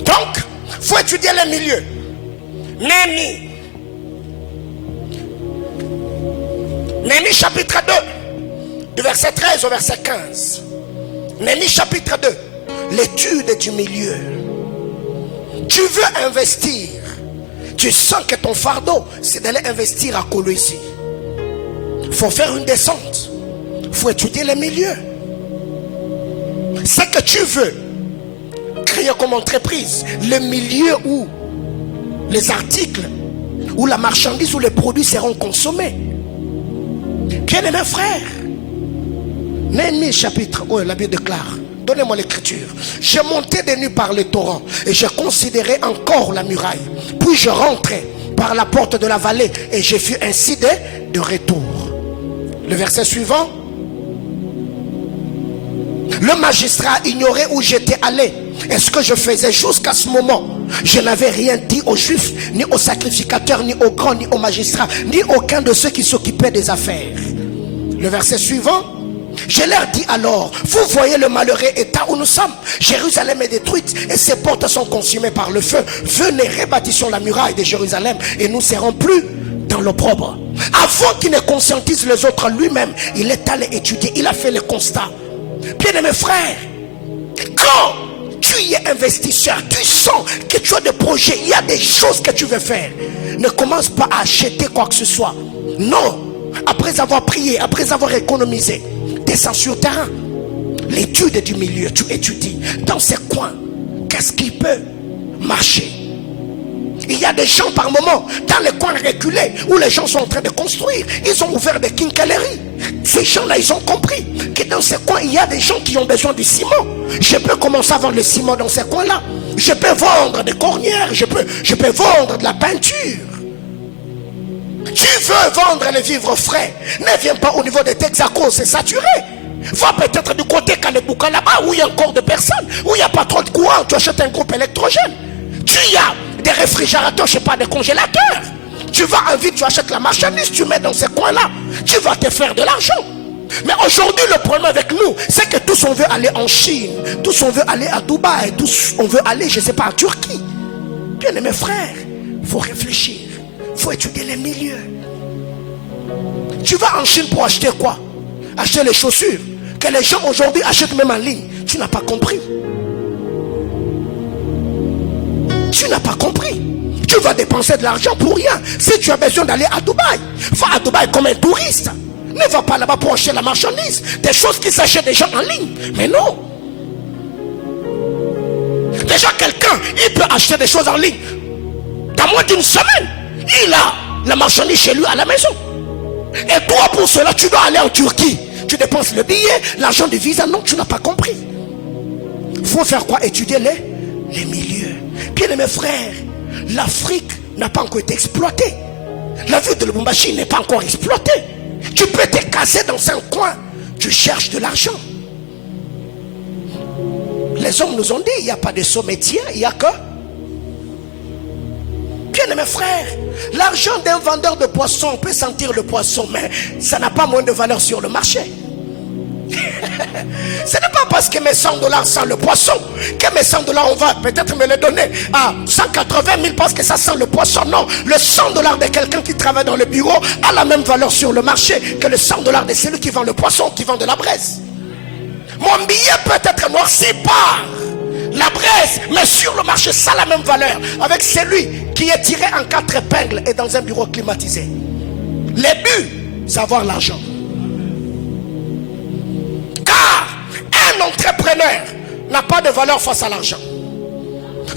Donc, il faut étudier les milieux. Néhémie chapitre 2, du verset 13 au verset 15. Néhémie chapitre 2, l'étude du milieu. Tu veux investir. Tu sens que ton fardeau, c'est d'aller investir à Colosie. Il faut faire une descente. Il faut étudier les milieux. Ce que tu veux créer comme entreprise, le milieu où les articles, où la marchandise, où les produits seront consommés. Bien-aimé frère, Néhémie chapitre, la Bible déclare, donnez-moi l'écriture. Je montais de nuit par le torrent et je considérais encore la muraille. Puis je rentrais par la porte de la vallée et je fus ainsi de retour. Le verset suivant. Le magistrat ignorait où j'étais allé et ce que je faisais jusqu'à ce moment. Je n'avais rien dit aux juifs, ni aux sacrificateurs, ni aux grands, ni aux magistrats, ni aucun de ceux qui s'occupaient des affaires. Le verset suivant. Je leur dis alors, vous voyez le malheureux état où nous sommes. Jérusalem est détruite et ses portes sont consumées par le feu. Venez, rebâtissons la muraille de Jérusalem et nous serons plus dans l'opprobre. Avant qu'il ne conscientise les autres lui-même, il est allé étudier, il a fait le constat. Bien-aimé frère, quand tu y es investisseur, tu sens que tu as des projets, il y a des choses que tu veux faire. Ne commence pas à acheter quoi que ce soit. Non, après avoir prié, après avoir économisé, descends sur terrain. L'étude du milieu, tu étudies dans ces coins. Qu'est-ce qui peut marché. Il y a des gens par moment dans les coins reculés où les gens sont en train de construire. Ils ont ouvert des quincailleries. Ces gens-là, ils ont compris que dans ces coins, il y a des gens qui ont besoin du ciment. Je peux commencer à vendre le ciment dans ces coins-là. Je peux vendre des cornières. Je peux vendre de la peinture. Tu veux vendre les vivres frais. Ne viens pas au niveau de Texaco, c'est saturé. Va peut-être du côté Kalebouka là-bas où il y a encore de personnes, où il n'y a pas trop de courant. Tu achètes un groupe électrogène. Tu y as des réfrigérateurs, je ne sais pas, des congélateurs. Tu vas en ville, tu achètes la marchandise, tu mets dans ces coins-là. Tu vas te faire de l'argent. Mais aujourd'hui, le problème avec nous, c'est que tous on veut aller en Chine, tous on veut aller à Dubaï, tous on veut aller, je ne sais pas, en Turquie. Bien mes frères, il faut réfléchir, il faut étudier les milieux. Tu vas en Chine pour acheter quoi? Acheter les chaussures que les gens aujourd'hui achètent même en ligne. Tu n'as pas compris. Tu n'as pas compris. Tu vas dépenser de l'argent pour rien. Si tu as besoin d'aller à Dubaï, va à Dubaï comme un touriste. Ne va pas là-bas pour acheter la marchandise. Des choses qui s'achètent déjà en ligne. Mais non. Déjà quelqu'un, il peut acheter des choses en ligne. Dans moins d'une semaine, il a la marchandise chez lui à la maison. Et toi pour cela, tu dois aller en Turquie. Tu dépenses le billet, l'argent du visa. Non, tu n'as pas compris. Il faut faire quoi? Étudier les milieux. Bien mes frères, l'Afrique n'a pas encore été exploitée. La ville de Lubumbashi n'est pas encore exploitée. Tu peux te casser dans un coin. Tu cherches de l'argent. Les hommes nous ont dit, il n'y a pas de saut métier, il n'y a que... Bien mes frères, l'argent d'un vendeur de poissons, on peut sentir le poisson, mais ça n'a pas moins de valeur sur le marché. Ce n'est pas parce que mes 100 $ sentent le poisson que mes 100 $, on va peut-être me les donner à 180 000 parce que ça sent le poisson. Non, le 100 $ de quelqu'un qui travaille dans le bureau a la même valeur sur le marché que le 100 $ de celui qui vend le poisson, qui vend de la braise. Mon billet peut être noirci par la braise, mais sur le marché, ça a la même valeur avec celui qui est tiré en 4 épingles et dans un bureau climatisé. Les buts, c'est avoir l'argent. Car un entrepreneur n'a pas de valeur face à l'argent.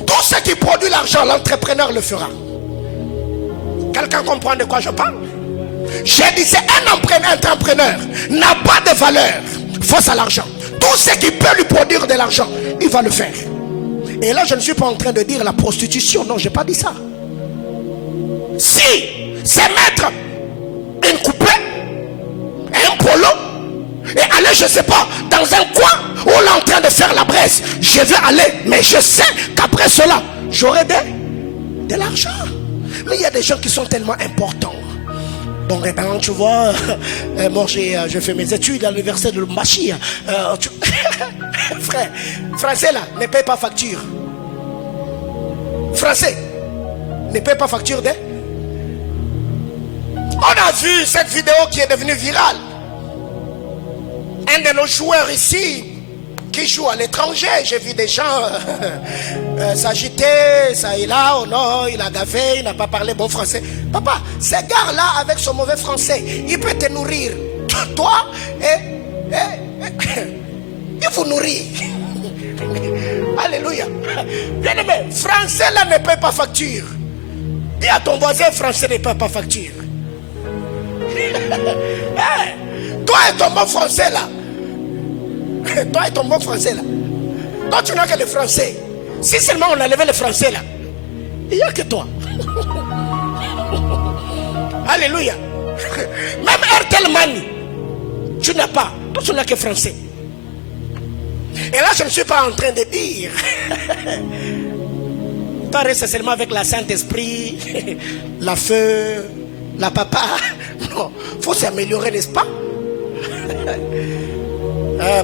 Tout ce qui produit l'argent, l'entrepreneur le fera. Quelqu'un comprend de quoi je parle? Je disais, un entrepreneur n'a pas de valeur face à l'argent. Tout ce qui peut lui produire de l'argent, il va le faire. Et là, je ne suis pas en train de dire la prostitution. Non, je n'ai pas dit ça. Si c'est mettre une coupée, un polo, et aller, je ne sais pas, dans un coin où on est en train de faire la braise, je vais aller, mais je sais qu'après cela, j'aurai de l'argent. Mais il y a des gens qui sont tellement importants. Bon, eh ben, tu vois, moi j'ai fait mes études à l'université de Lubumbashi. Frère, français là, ne paye pas facture. Français, ne paye pas facture de... On a vu cette vidéo qui est devenue virale. Un de nos joueurs ici, qui joue à l'étranger, j'ai vu des gens s'agiter, ça et là, oh non, il a gaffé, il n'a pas parlé bon français. Papa, ce gars-là, avec son mauvais français, il peut te nourrir, toi, et il vous nourrit. Alléluia. Bien aimé, français là ne paye pas facture. Dis à ton voisin, français ne paye pas facture. Toi et ton bon français là. Toi et ton bon français là. Toi tu n'as que le français. Si seulement on a levé le français là, il n'y a que toi. Alléluia. Même Airtel Money, tu n'as pas. Toi tu n'as que français. Et là je ne suis pas en train de dire toi reste seulement avec la Saint-Esprit, la feu, la papa. Non, il faut s'améliorer, n'est-ce pas?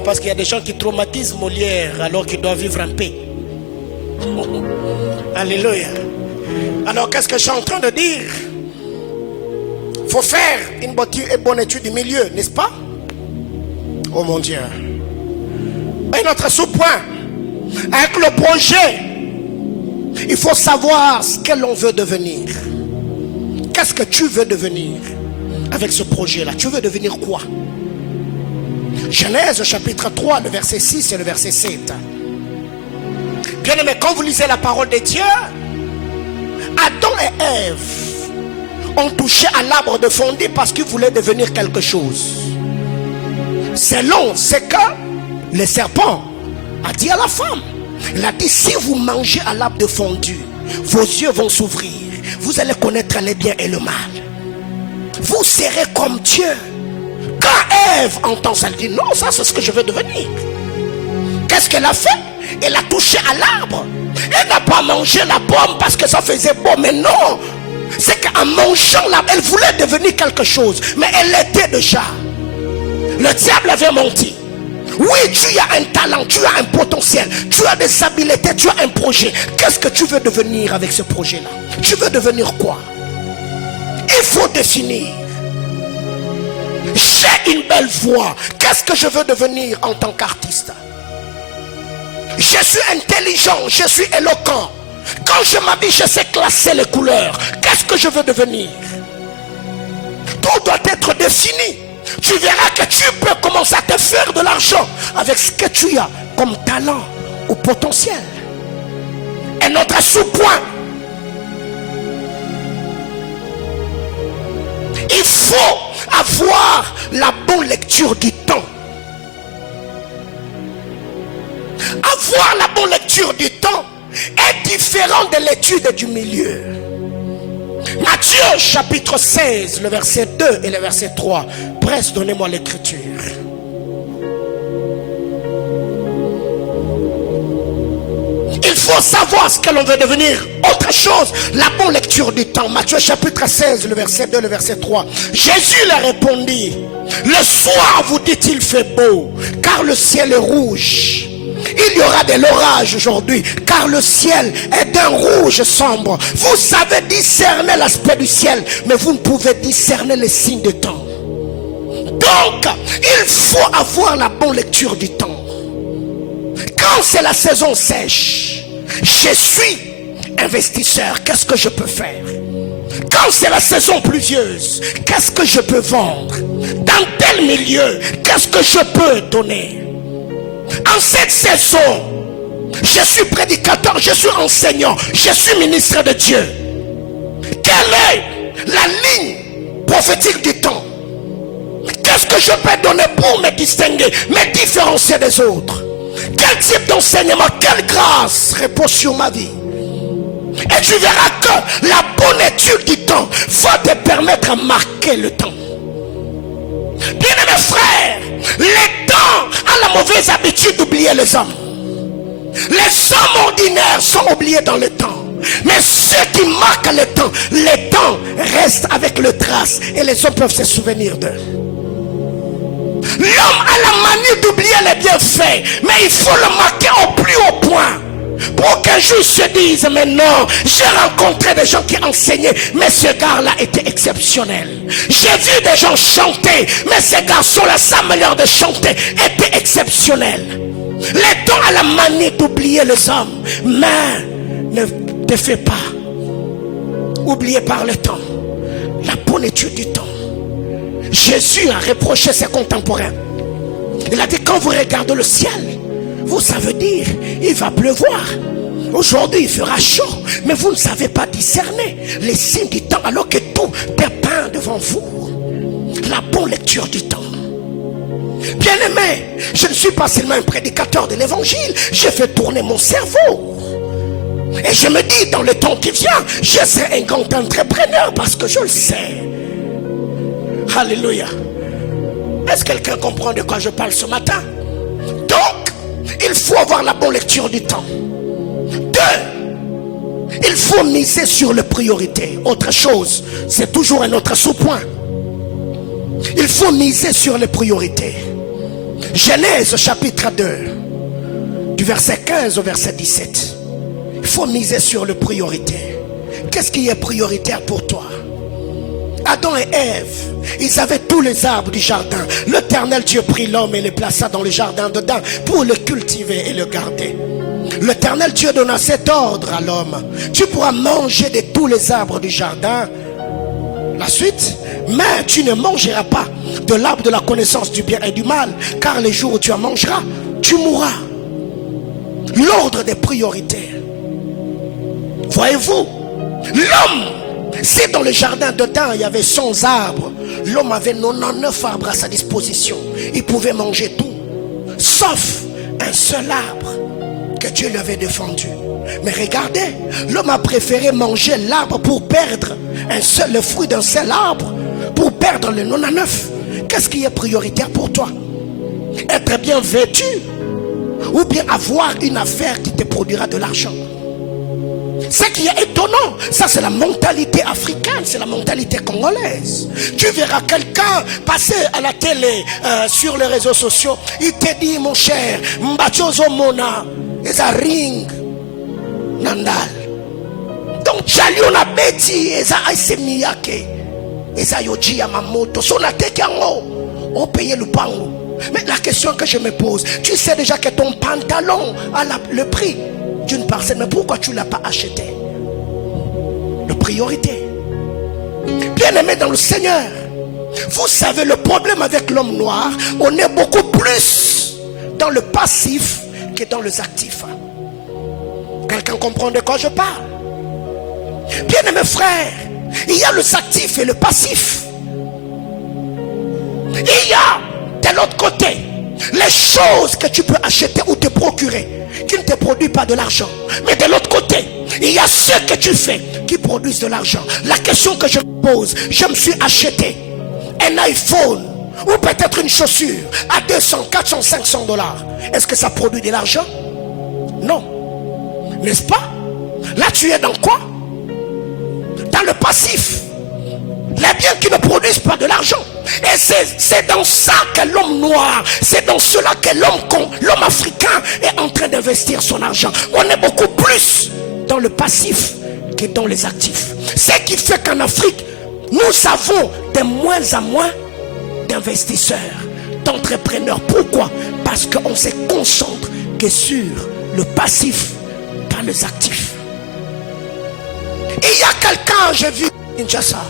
Parce qu'il y a des gens qui traumatisent Molière alors qu'ils doivent vivre en paix. Alléluia. Alors qu'est-ce que je suis en train de dire? Il faut faire une bonne étude du milieu, n'est-ce pas? Oh mon Dieu. Et notre sous-point, avec le projet, il faut savoir ce que l'on veut devenir. Qu'est-ce que tu veux devenir avec ce projet-là? Tu veux devenir quoi? Genèse chapitre 3, le verset 6 et le verset 7. Bien aimé, quand vous lisez la parole de Dieu, Adam et Ève ont touché à l'arbre défendu parce qu'ils voulaient devenir quelque chose. Selon ce que le serpent a dit à la femme. Il a dit, si vous mangez à l'arbre défendu, vos yeux vont s'ouvrir. Vous allez connaître le bien et le mal. Vous serez comme Dieu. Quand Ève entend ça, elle dit, non, ça c'est ce que je veux devenir. Qu'est-ce qu'elle a fait? Elle a touché à l'arbre. Elle n'a pas mangé la pomme parce que ça faisait beau, mais non. C'est qu'en mangeant l'arbre, elle voulait devenir quelque chose, mais elle l'était déjà. Le diable avait menti. Oui, tu as un talent, tu as un potentiel, tu as des habiletés, tu as un projet. Qu'est-ce que tu veux devenir avec ce projet-là? Tu veux devenir quoi? Il faut définir. J'ai une belle voix. Qu'est-ce que je veux devenir en tant qu'artiste? Je suis intelligent, je suis éloquent. Quand je m'habille, je sais classer les couleurs. Qu'est-ce que je veux devenir? Tout doit être défini. Tu verras que tu peux commencer à te faire de l'argent avec ce que tu as comme talent ou potentiel. Un autre sous-point. Il faut avoir la bonne lecture du temps. Avoir la bonne lecture du temps est différent de l'étude du milieu. Matthieu chapitre 16, le verset 2 et le verset 3. Presse, donnez-moi l'écriture. Il faut savoir ce que l'on veut devenir. Autre chose, la bonne lecture du temps. Matthieu chapitre 16, le verset 2, le verset 3. Jésus leur répondit, le soir vous dit-il fait beau, car le ciel est rouge. Il y aura de l'orage aujourd'hui, car le ciel est d'un rouge sombre. Vous savez discerner l'aspect du ciel, mais vous ne pouvez discerner les signes de temps. Donc, il faut avoir la bonne lecture du temps. Quand c'est la saison sèche, je suis investisseur, qu'est-ce que je peux faire? Quand c'est la saison pluvieuse, qu'est-ce que je peux vendre? Dans tel milieu, qu'est-ce que je peux donner? En cette saison, je suis prédicateur, je suis enseignant, je suis ministre de Dieu. Quelle est la ligne prophétique du temps? Qu'est-ce que je peux donner pour me distinguer, me différencier des autres? Quel type d'enseignement, quelle grâce repose sur ma vie? Et tu verras que la bonne étude du temps va te permettre de marquer le temps. Bien-aimés frères, les temps a la mauvaise habitude d'oublier les hommes. Les hommes ordinaires sont oubliés dans le temps. Mais ceux qui marquent le temps restent avec le trace et les hommes peuvent se souvenir d'eux. L'homme a la manie d'oublier les bienfaits, mais il faut le marquer au plus haut point. Pour qu'un jour se dise, mais non, j'ai rencontré des gens qui enseignaient, mais ce gars-là était exceptionnel. J'ai vu des gens chanter, mais ces garçons-là, sa manière de chanter était exceptionnelle. Les temps a la manie d'oublier les hommes, mais ne te fais pas oublier par le temps la bonne étude du temps. Jésus a reproché ses contemporains. Il a dit, quand vous regardez le ciel, vous savez dire, il va pleuvoir. Aujourd'hui, il fera chaud. Mais vous ne savez pas discerner les signes du temps alors que tout est peint devant vous. La bonne lecture du temps. Bien aimé, je ne suis pas seulement un prédicateur de l'évangile. J'ai fait tourner mon cerveau. Et je me dis, dans le temps qui vient, je serai un grand entrepreneur parce que je le sais. Alléluia. Est-ce que quelqu'un comprend de quoi je parle ce matin? Donc, il faut avoir la bonne lecture du temps. 2, il faut miser sur les priorités. Autre chose, c'est toujours un autre sous-point. Il faut miser sur les priorités. Genèse chapitre 2, du verset 15 au verset 17. Il faut miser sur les priorités. Qu'est-ce qui est prioritaire pour toi? Adam et Ève, ils avaient tous les arbres du jardin. L'Éternel Dieu prit l'homme et le plaça dans le jardin dedans pour le cultiver et le garder. L'Éternel Dieu donna cet ordre à l'homme: tu pourras manger de tous les arbres du jardin. La suite: mais tu ne mangeras pas de l'arbre de la connaissance du bien et du mal, car les jours où tu en mangeras, tu mourras. L'ordre des priorités. Voyez-vous, l'homme, si dans le jardin dedans il y avait 100 arbres, l'homme avait 99 arbres à sa disposition. Il pouvait manger tout, sauf un seul arbre que Dieu lui avait défendu. Mais regardez, l'homme a préféré manger l'arbre pour perdre le fruit d'un seul arbre, pour perdre les 99. Qu'est-ce qui est prioritaire pour toi? Être bien vêtu ou bien avoir une affaire qui te produira de l'argent? Ce qui est étonnant, ça c'est la mentalité africaine, c'est la mentalité congolaise. Tu verras quelqu'un passer à la télé, sur les réseaux sociaux, il te dit, mon cher, Mbachozo Mona, et ça ring, Nandal. Donc Jaliona Beti, et ça Aïse Miyake, et ça Yoji Yamamoto, son atekango, on payait le pango. Mais la question que je me pose, tu sais déjà que ton pantalon a le prix d'une parcelle, mais pourquoi tu ne l'as pas acheté? La priorité. Bien aimé dans le Seigneur, vous savez le problème avec l'homme noir, on est beaucoup plus dans le passif que dans les actifs. Quelqu'un comprend de quoi je parle? Bien aimé frère, il y a les actifs et le passif. Il y a de l'autre côté les choses que tu peux acheter ou te procurer qui ne te produisent pas de l'argent. Mais de l'autre côté, il y a ce que tu fais qui produisent de l'argent. La question que je me pose, je me suis acheté un iPhone ou peut-être une chaussure à 200, 400, 500 dollars. Est-ce que ça produit de l'argent? Non. N'est-ce pas? Là tu es dans quoi? Dans le passif. Les biens qui ne produisent pas de l'argent. Et c'est dans ça que l'homme noir, c'est dans cela que l'homme africain est en train d'investir son argent. On est beaucoup plus dans le passif que dans les actifs. Ce qui fait qu'en Afrique, nous avons de moins en moins d'investisseurs, d'entrepreneurs. Pourquoi? Parce qu'on se concentre que sur le passif, pas les actifs. Et il y a quelqu'un, j'ai vu Kinshasa,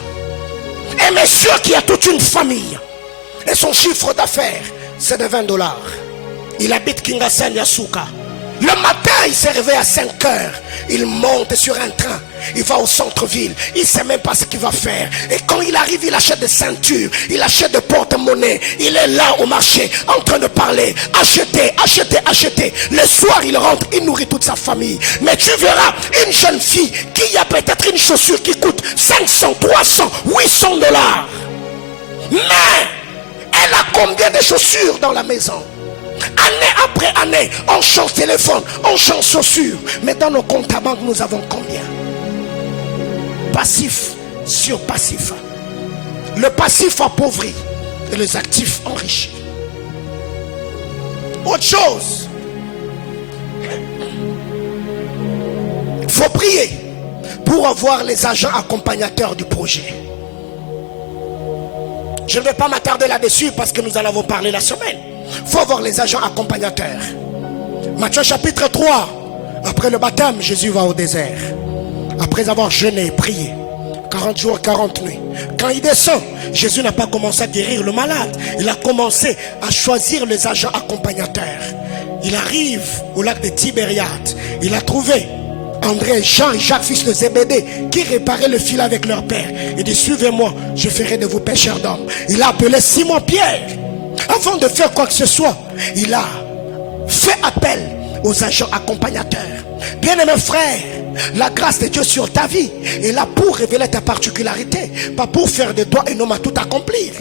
un monsieur qui a toute une famille et son chiffre d'affaires c'est de 20 dollars. Il habite Kinshasa Yasuka. Le matin il s'est réveillé à 5 heures, il monte sur un train, il va au centre-ville, il ne sait même pas ce qu'il va faire. Et quand il arrive, il achète des ceintures, il achète des porte-monnaies, il est là au marché en train de parler, acheter, acheter, acheter. Le soir il rentre, il nourrit toute sa famille. Mais tu verras une jeune fille qui a peut-être une chaussure qui coûte 500, 300, 800 dollars. Mais elle a combien de chaussures dans la maison? Année après année, on change téléphone, on change chaussures. Mais dans nos comptes à banque, nous avons combien? Passif sur passif. Le passif appauvrit et les actifs enrichis. Autre chose, il faut prier pour avoir les agents accompagnateurs du projet. Je ne vais pas m'attarder là-dessus parce que nous en avons parlé la semaine. Il faut avoir les agents accompagnateurs. Matthieu chapitre 3. Après le baptême, Jésus va au désert. Après avoir jeûné et prié 40 jours, 40 nuits. Quand il descend, Jésus n'a pas commencé à guérir le malade. Il a commencé à choisir les agents accompagnateurs. Il arrive au lac de Tibériade. Il a trouvé André, Jean et Jacques, fils de Zébédée, qui réparaient le filet avec leur père. Il dit, suivez-moi, je ferai de vous pêcheurs d'hommes. Il a appelé Simon-Pierre. Avant de faire quoi que ce soit, il a fait appel aux agents accompagnateurs. Bien-aimé frère, la grâce de Dieu sur ta vie est là pour révéler ta particularité, pas pour faire de toi un homme à tout accomplir.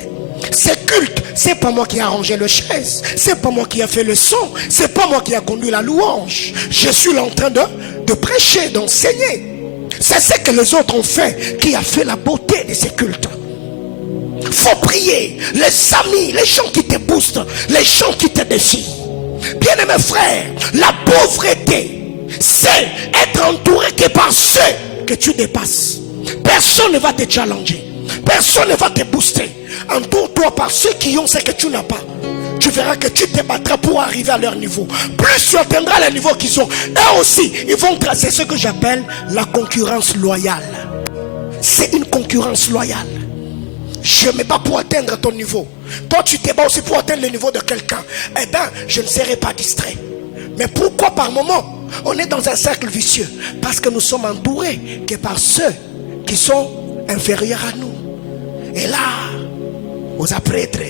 C'est culte, c'est pas moi qui ai arrangé le chaise, c'est pas moi qui a fait le son, c'est pas moi qui a conduit la louange. Je suis là en train de prêcher, d'enseigner. C'est ce que les autres ont fait qui a fait la beauté de ces cultes. Faut prier, les amis, les gens qui te boostent, les gens qui te défient. Bien-aimé frère, la pauvreté, c'est être entouré que par ceux que tu dépasses. Personne ne va te challenger, personne ne va te booster. Entoure-toi par ceux qui ont ce que tu n'as pas. Tu verras que tu te battras pour arriver à leur niveau. Plus tu atteindras le niveau qu'ils ont, eux aussi, ils vont tracer ce que j'appelle la concurrence loyale. C'est une concurrence loyale. Je me bats pour atteindre ton niveau. Toi tu te bats aussi pour atteindre le niveau de quelqu'un. Eh bien je ne serai pas distrait. Mais pourquoi par moment on est dans un cercle vicieux? Parce que nous sommes entourés que par ceux qui sont inférieurs à nous. Et là, aux prêtres,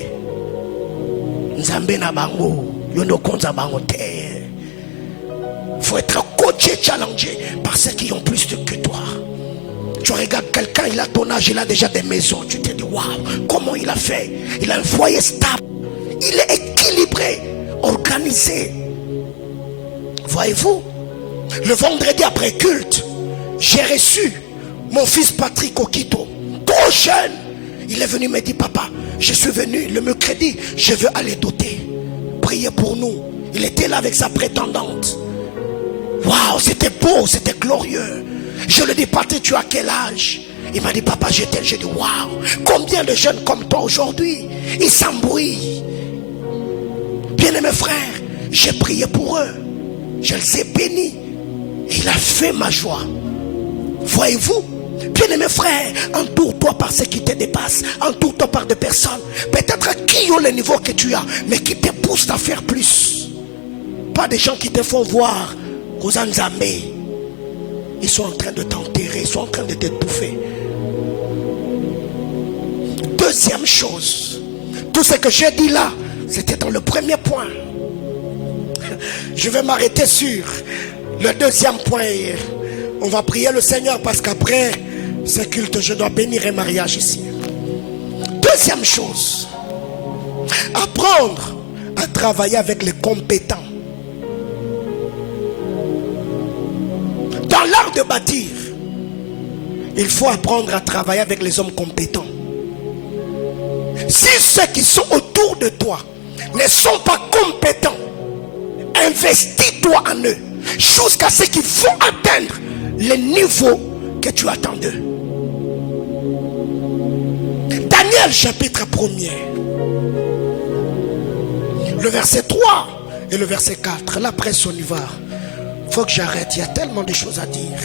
Nzambe na bango, yono konza bango te. Faut être coaché, challengé par ceux qui ont plus que toi. Tu regardes quelqu'un, il a ton âge, il a déjà des maisons. Tu te dis, waouh, comment il a fait? Il a un foyer stable. Il est équilibré, organisé. Voyez-vous, le vendredi après culte, j'ai reçu mon fils Patrick Okito, trop jeune. Il est venu me dire, papa, je suis venu le mercredi, je veux aller doter. Priez pour nous. Il était là avec sa prétendante. Waouh, c'était beau, c'était glorieux. Je lui ai dit, Patrick, tu as quel âge? Il m'a dit, papa, j'ai tel. J'ai dit, waouh, combien de jeunes comme toi aujourd'hui, ils s'embrouillent. Bien-aimés frères, j'ai prié pour eux. Je les ai bénis. Il a fait ma joie. Voyez-vous, bien-aimés frères, entoure-toi par ceux qui te dépassent. Entoure-toi par des personnes, peut-être qui ont le niveau que tu as, mais qui te poussent à faire plus. Pas des gens qui te font voir aux Nzambe. Ils sont en train de t'enterrer, ils sont en train de t'étouffer. Deuxième chose, tout ce que j'ai dit là, c'était dans le premier point. Je vais m'arrêter sur le deuxième point. On va prier le Seigneur parce qu'après ce culte, je dois bénir un mariage ici. Deuxième chose, apprendre à travailler avec les compétents. Dans l'art de bâtir, il faut apprendre à travailler avec les hommes compétents. Si ceux qui sont autour de toi ne sont pas compétents, investis-toi en eux jusqu'à ce qu'ils vont atteindre le niveau que tu attends d'eux. Daniel chapitre 1er, le verset 3 et le verset 4. La presse on y va. Il faut que j'arrête, il y a tellement de choses à dire.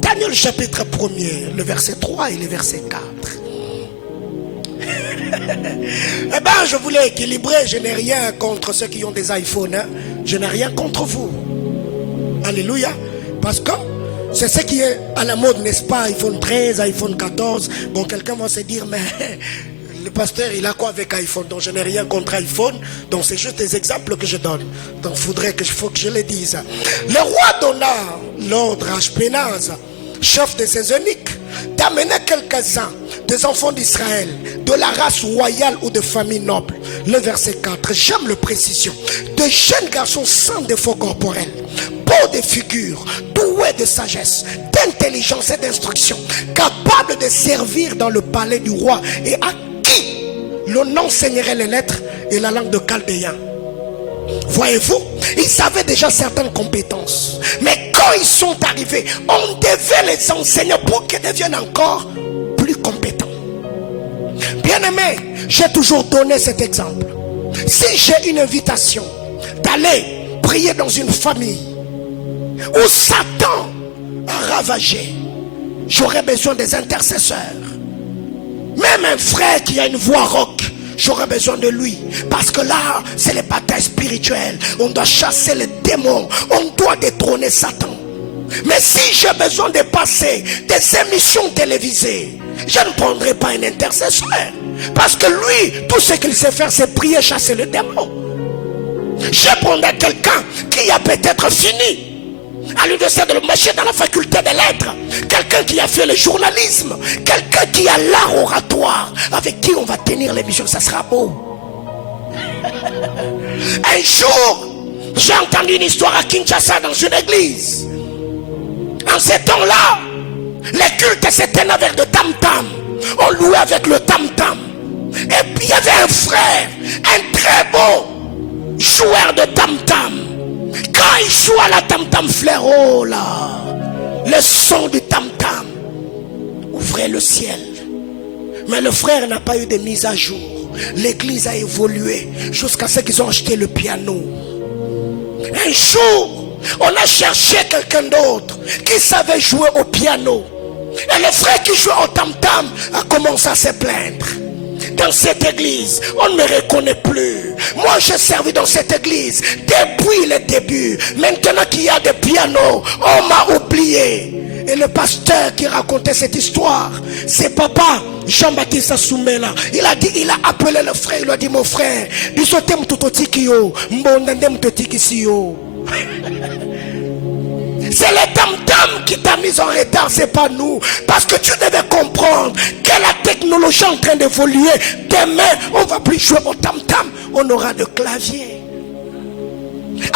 Daniel chapitre 1er, le verset 3 et le verset 4. Eh bien, je voulais équilibrer. Je n'ai rien contre ceux qui ont des iPhones, hein. Je n'ai rien contre vous. Alléluia. Parce que c'est ce qui est à la mode, n'est-ce pas? iPhone 13, iPhone 14. Bon, quelqu'un va se dire, mais le pasteur, il a quoi avec iPhone? Donc, je n'ai rien contre iPhone. Donc, c'est juste des exemples que je donne. Donc, faut que je le dise. Le roi donna l'ordre à Ashpenaz, chef de ses eunuques, d'amener quelques-uns des enfants d'Israël, de la race royale ou de famille noble. Le verset 4, j'aime le précision. De jeunes garçons sans défaut corporel, beaux de figure, doués de sagesse, d'intelligence et d'instruction, capables de servir dans le palais du roi et à qui l'on enseignerait les lettres et la langue de Chaldéen. Voyez-vous, ils avaient déjà certaines compétences. Mais quand ils sont arrivés, on devait les enseigner pour qu'ils deviennent encore plus compétents. Bien-aimé, j'ai toujours donné cet exemple. Si j'ai une invitation d'aller prier dans une famille où Satan a ravagé, j'aurais besoin des intercesseurs. Même un frère qui a une voix rauque, j'aurais besoin de lui. Parce que là, c'est les batailles spirituelles. On doit chasser les démons. On doit détrôner Satan. Mais si j'ai besoin de passer des émissions télévisées, je ne prendrai pas un intercesseur. Parce que lui, tout ce qu'il sait faire, c'est prier, chasser le démon. Je prendrai quelqu'un qui a peut-être fini à l'université de le marcher dans la faculté des lettres, quelqu'un qui a fait le journalisme, quelqu'un qui a l'art oratoire, avec qui on va tenir l'émission, ça sera beau. Un jour, j'ai entendu une histoire à Kinshasa dans une église. En ces temps-là, les cultes s'étaient avec de tam-tam. On louait avec le tam-tam. Et puis il y avait un frère, un très beau joueur de tam-tam. Quand il joue à la tam-tam, frère, oh là, le son du tam-tam ouvrait le ciel. Mais le frère n'a pas eu de mise à jour. L'église a évolué jusqu'à ce qu'ils ont acheté le piano. Un jour, on a cherché quelqu'un d'autre qui savait jouer au piano. Et le frère qui jouait au tam-tam a commencé à se plaindre. dans cette église, on ne me reconnaît plus. Moi, j'ai servi dans cette église depuis le début. Maintenant qu'il y a des pianos, on m'a oublié. Et le pasteur qui racontait cette histoire, c'est papa Jean-Baptiste Soumela. Il a dit, il a appelé le frère, il lui a dit, mon frère, c'est le tam-tam qui t'a mis en retard, c'est pas nous. Parce que tu devais comprendre que la technologie est en train d'évoluer. Demain, on va plus jouer au tam-tam, on aura de clavier.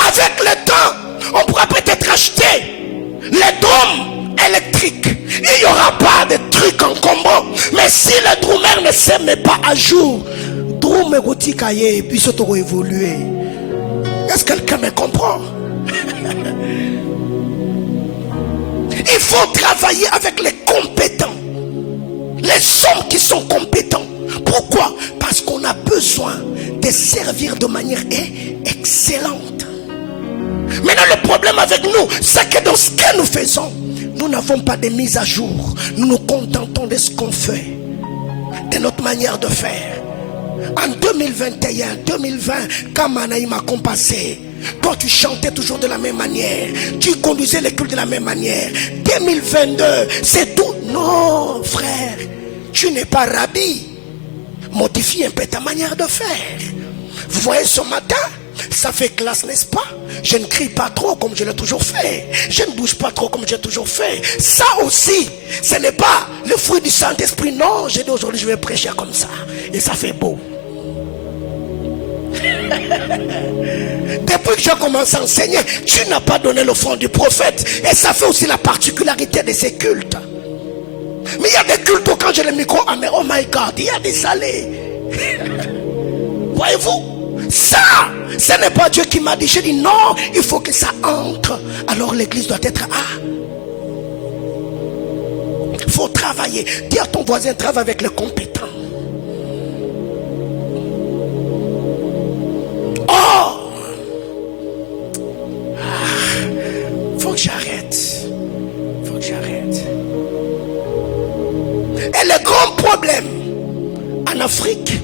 Avec le temps, on pourra peut-être acheter les drums électriques. Il n'y aura pas de trucs encombrants. Mais si le drummer ne se met pas à jour, drum érotique aille, puis ça t'aura évolué. Est-ce que quelqu'un me comprend? Il faut travailler avec les compétents. Les hommes qui sont compétents. Pourquoi? Parce qu'on a besoin de servir de manière excellente. Maintenant, le problème avec nous, c'est que dans ce que nous faisons, nous n'avons pas de mise à jour. Nous nous contentons de ce qu'on fait, de notre manière de faire. En 2021, 2020, quand Manaïm m'a compassé, toi tu chantais toujours de la même manière, tu conduisais les cultes de la même manière. 2022, c'est tout. Non, frère, tu n'es pas rabbi. Modifie un peu ta manière de faire. Vous voyez ce matin, ça fait classe, n'est-ce pas? Je ne crie pas trop comme je l'ai toujours fait. Je ne bouge pas trop comme j'ai toujours fait. Ça aussi, ce n'est pas le fruit du Saint-Esprit. Non, j'ai dit aujourd'hui je vais prêcher comme ça. Et ça fait beau. Depuis que j'ai commencé à enseigner, tu n'as pas donné l'offrande du prophète. Et ça fait aussi la particularité de ces cultes. Mais il y a des cultes où quand j'ai le micro, ah mais oh my God, il y a des salés. Voyez-vous, ça, ce n'est pas Dieu qui m'a dit. J'ai dit non, il faut que ça entre. Alors l'église doit être il faut travailler. Dis à ton voisin, travaille avec les compétents. Faut que j'arrête. Et le grand problème en Afrique,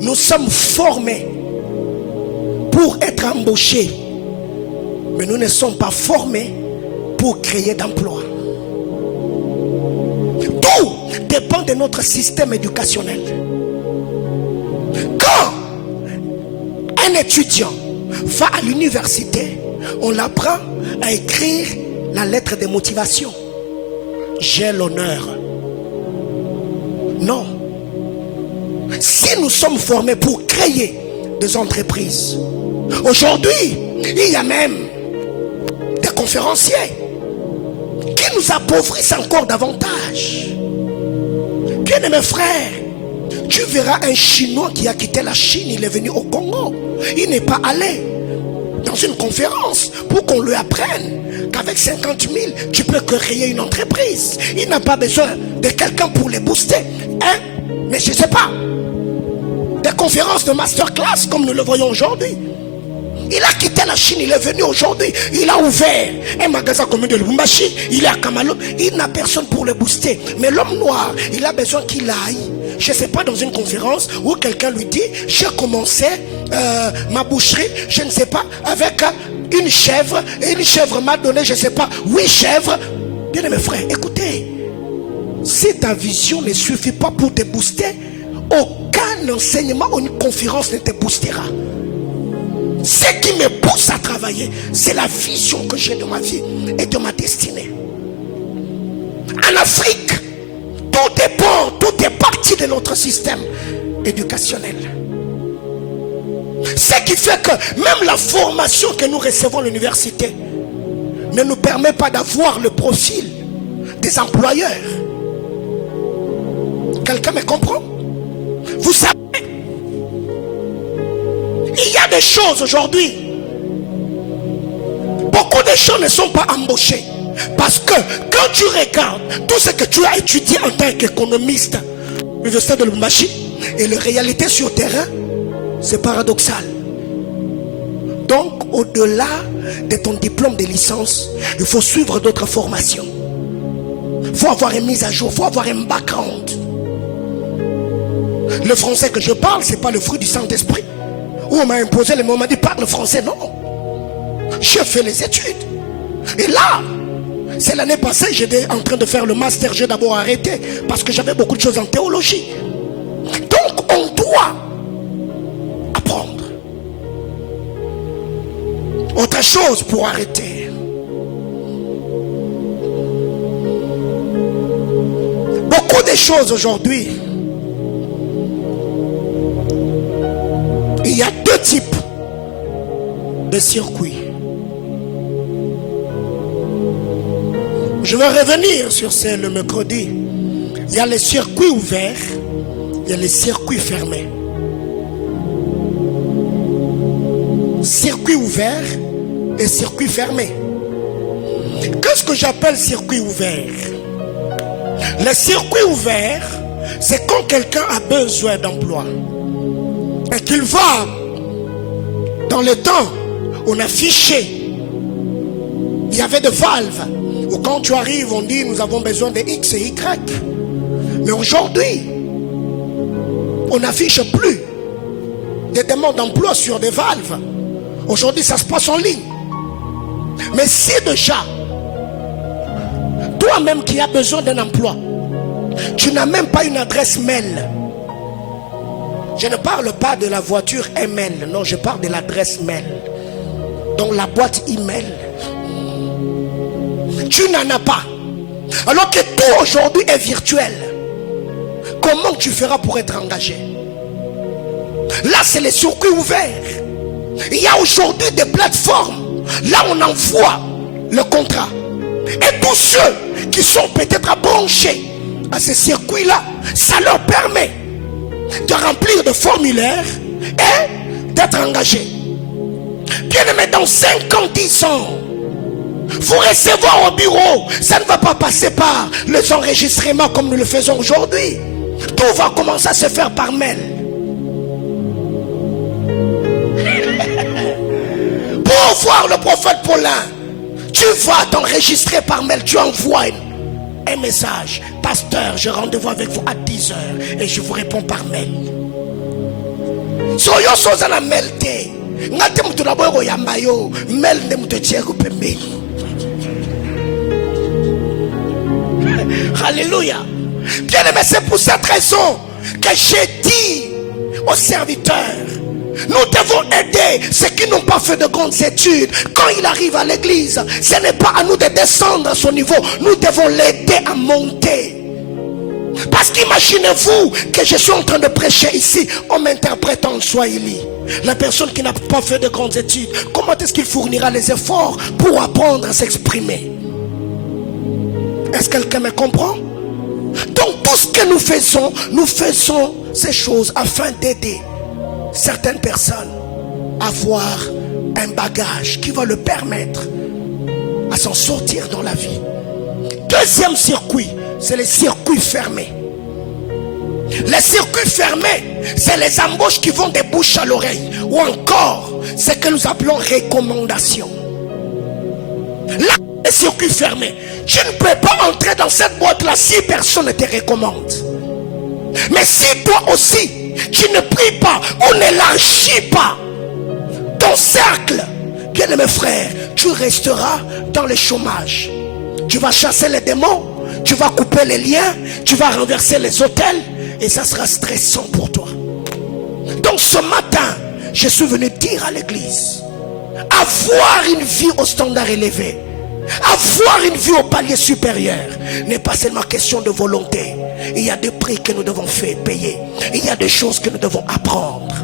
nous sommes formés pour être embauchés, mais nous ne sommes pas formés pour créer d'emplois. Tout dépend de notre système éducationnel. Quand un étudiant va à l'université, on l'apprend à écrire la lettre de motivation. J'ai l'honneur. Non. Si nous sommes formés pour créer des entreprises, aujourd'hui, il y a même des conférenciers qui nous appauvrissent encore davantage. Bien-aimés frères, tu verras un Chinois qui a quitté la Chine, il est venu au Congo. Il n'est pas allé dans une conférence pour qu'on lui apprenne qu'avec 50 000, tu peux créer une entreprise. Il n'a pas besoin de quelqu'un pour les booster. Hein? Mais je ne sais pas. Des conférences de masterclass comme nous le voyons aujourd'hui. Il a quitté la Chine, il est venu aujourd'hui. Il a ouvert un magasin commun de Lubumbashi. Il est à Kamalo. Il n'a personne pour le booster. Mais l'homme noir, il a besoin qu'il aille. Je ne sais pas, dans une conférence où quelqu'un lui dit, j'ai commencé ma boucherie, je ne sais pas, avec une chèvre. Et une chèvre m'a donné, je ne sais pas, 8 chèvres. Bien mes frères, écoutez. Si ta vision ne suffit pas pour te booster, aucun enseignement ou une conférence ne te boostera. Ce qui me pousse à travailler, c'est la vision que j'ai de ma vie et de ma destinée. En Afrique, tout dépend, tout est parti de notre système éducationnel. Ce qui fait que même la formation que nous recevons à l'université ne nous permet pas d'avoir le profil des employeurs. Quelqu'un me comprend? Vous savez, il y a des choses aujourd'hui. Beaucoup de gens ne sont pas embauchés. Parce que quand tu regardes tout ce que tu as étudié en tant qu'économiste, l'université de Lubumbashi, et la réalité sur terrain, c'est paradoxal. Donc, au-delà de ton diplôme de licence, il faut suivre d'autres formations. Il faut avoir une mise à jour, il faut avoir un background. Le français que je parle, ce n'est pas le fruit du Saint-Esprit. Où on m'a imposé le mot, on m'a dit parle français. Non. J'ai fait les études. Et là, c'est l'année passée, j'étais en train de faire le master. J'ai d'abord arrêté parce que j'avais beaucoup de choses en théologie. Donc, on doit apprendre. Autre chose pour arrêter. Beaucoup de choses aujourd'hui. Il y a deux types de circuits. Je vais revenir sur ça le mercredi. Il y a les circuits ouverts, il y a les circuits fermés. Circuit ouvert et circuit fermé. Qu'est-ce que j'appelle circuit ouvert? Le circuit ouvert, c'est quand quelqu'un a besoin d'emploi et qu'il va dans le temps, on a fiché, il y avait des valves où quand tu arrives on dit nous avons besoin de X et Y. Mais aujourd'hui on n'affiche plus des demandes d'emploi sur des valves. Aujourd'hui ça se passe en ligne. Mais si déjà toi-même qui as besoin d'un emploi, tu n'as même pas une adresse mail. Je ne parle pas de la voiture email, non, je parle de l'adresse mail. Donc la boîte email, tu n'en as pas. Alors que tout aujourd'hui est virtuel. Comment tu feras pour être engagé? Là, c'est les circuits ouverts. Il y a aujourd'hui des plateformes. Là, on envoie le contrat. Et tous ceux qui sont peut-être branchés à ces circuits-là, ça leur permet de remplir des formulaires et d'être engagés. Bien aimé, dans 5 ans, 10 ans, vous recevoir au bureau, ça ne va pas passer par les enregistrements comme nous le faisons aujourd'hui. Tout va commencer à se faire par mail. Pour voir le prophète Paulin, tu vas t'enregistrer par mail, tu envoies un message. Pasteur, j'ai rendez-vous avec vous à 10h et je vous réponds par mail. So yo soza na mail te. Ngate mutu na boyo yamba yo, mail ne mutu tieko pembeni. Alléluia. Bien aimé, c'est pour cette raison que j'ai dit aux serviteurs, nous devons aider ceux qui n'ont pas fait de grandes études. Quand il arrive à l'église, ce n'est pas à nous de descendre à son niveau. Nous devons l'aider à monter. Parce qu'imaginez-vous que je suis en train de prêcher ici, on m'interprète en Swahili. La personne qui n'a pas fait de grandes études, comment est-ce qu'il fournira les efforts pour apprendre à s'exprimer? Est-ce que quelqu'un me comprend? Donc tout ce que nous faisons ces choses afin d'aider certaines personnes à avoir un bagage qui va le permettre à s'en sortir dans la vie. Deuxième circuit, c'est les circuits fermés. Les circuits fermés, c'est les embauches qui vont des bouches à l'oreille. Ou encore, ce que nous appelons recommandation. Là, les circuits fermés, tu ne peux pas entrer dans cette boîte-là si personne ne te recommande. Mais si toi aussi, tu ne pries pas, on n'élargit pas ton cercle, bien aimé frère, tu resteras dans le chômage. Tu vas chasser les démons, tu vas couper les liens, tu vas renverser les autels et ça sera stressant pour toi. Donc ce matin, je suis venu dire à l'église, avoir une vie au standard élevé, avoir une vie au palier supérieur n'est pas seulement question de volonté. Il y a des prix que nous devons faire payer. Il y a des choses que nous devons apprendre.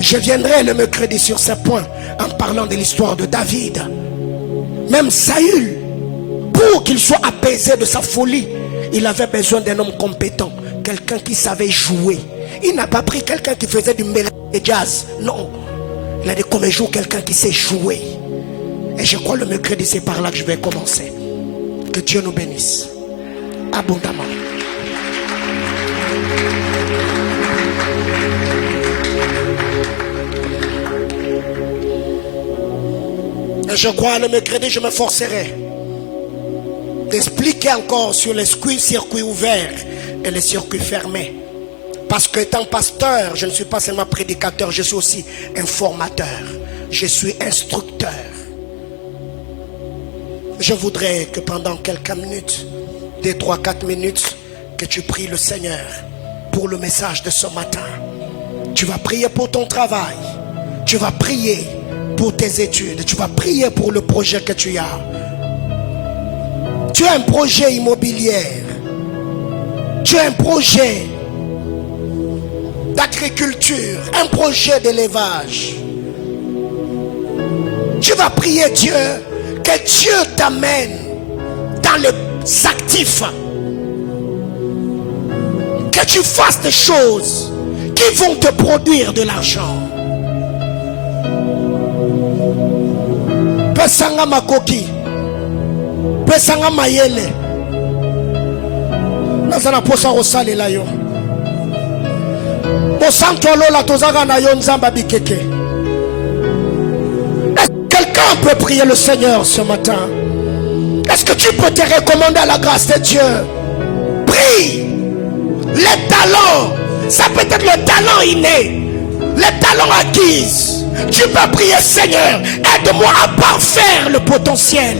Je viendrai le mercredi sur ce point en parlant de l'histoire de David. Même Saül, pour qu'il soit apaisé de sa folie, il avait besoin d'un homme compétent, quelqu'un qui savait jouer. Il n'a pas pris quelqu'un qui faisait du mélange et jazz. Non, il a dit comme un jour quelqu'un qui sait jouer. Et je crois le mercredi c'est par là que je vais commencer. Que Dieu nous bénisse abondamment. Et je crois le mercredi je me forcerai d'expliquer encore sur les circuits ouverts et les circuits fermés. Parce que étant pasteur, je ne suis pas seulement prédicateur, je suis aussi informateur. Je suis instructeur. Je voudrais que pendant quelques minutes, 2, 3, 4 minutes, que tu pries le Seigneur pour le message de ce matin. Tu vas prier pour ton travail. Tu vas prier pour tes études. Tu vas prier pour le projet que tu as. Tu as un projet immobilier. Tu as un projet d'agriculture, un projet d'élevage. Tu vas prier Dieu, que Dieu t'amène dans les actifs, que tu fasses des choses qui vont te produire de l'argent. Pesanga makoki, pesanga mayele, nazana posa rosale la yo. Quelqu'un peut prier le Seigneur ce matin? Est-ce que tu peux te recommander à la grâce de Dieu? Prie. Les talents, ça peut être le talent inné, les talents acquis. Tu peux prier, Seigneur, aide-moi à parfaire le potentiel.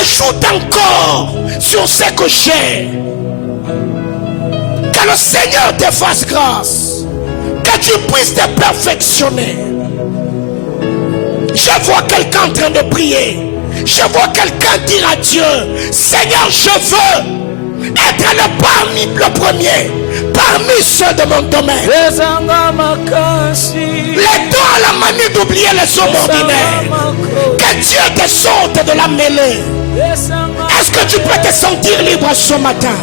Ajoute encore sur ce que j'ai. Que le Seigneur te fasse grâce, que tu puisses te perfectionner. Je vois quelqu'un en train de prier. Je vois quelqu'un dire à Dieu, Seigneur, je veux être le premier, parmi ceux de mon domaine. Les dons à la manie d'oublier les hommes ordinaires. Que Dieu te sorte de la mêlée. Est-ce que tu peux te sentir libre ce matin?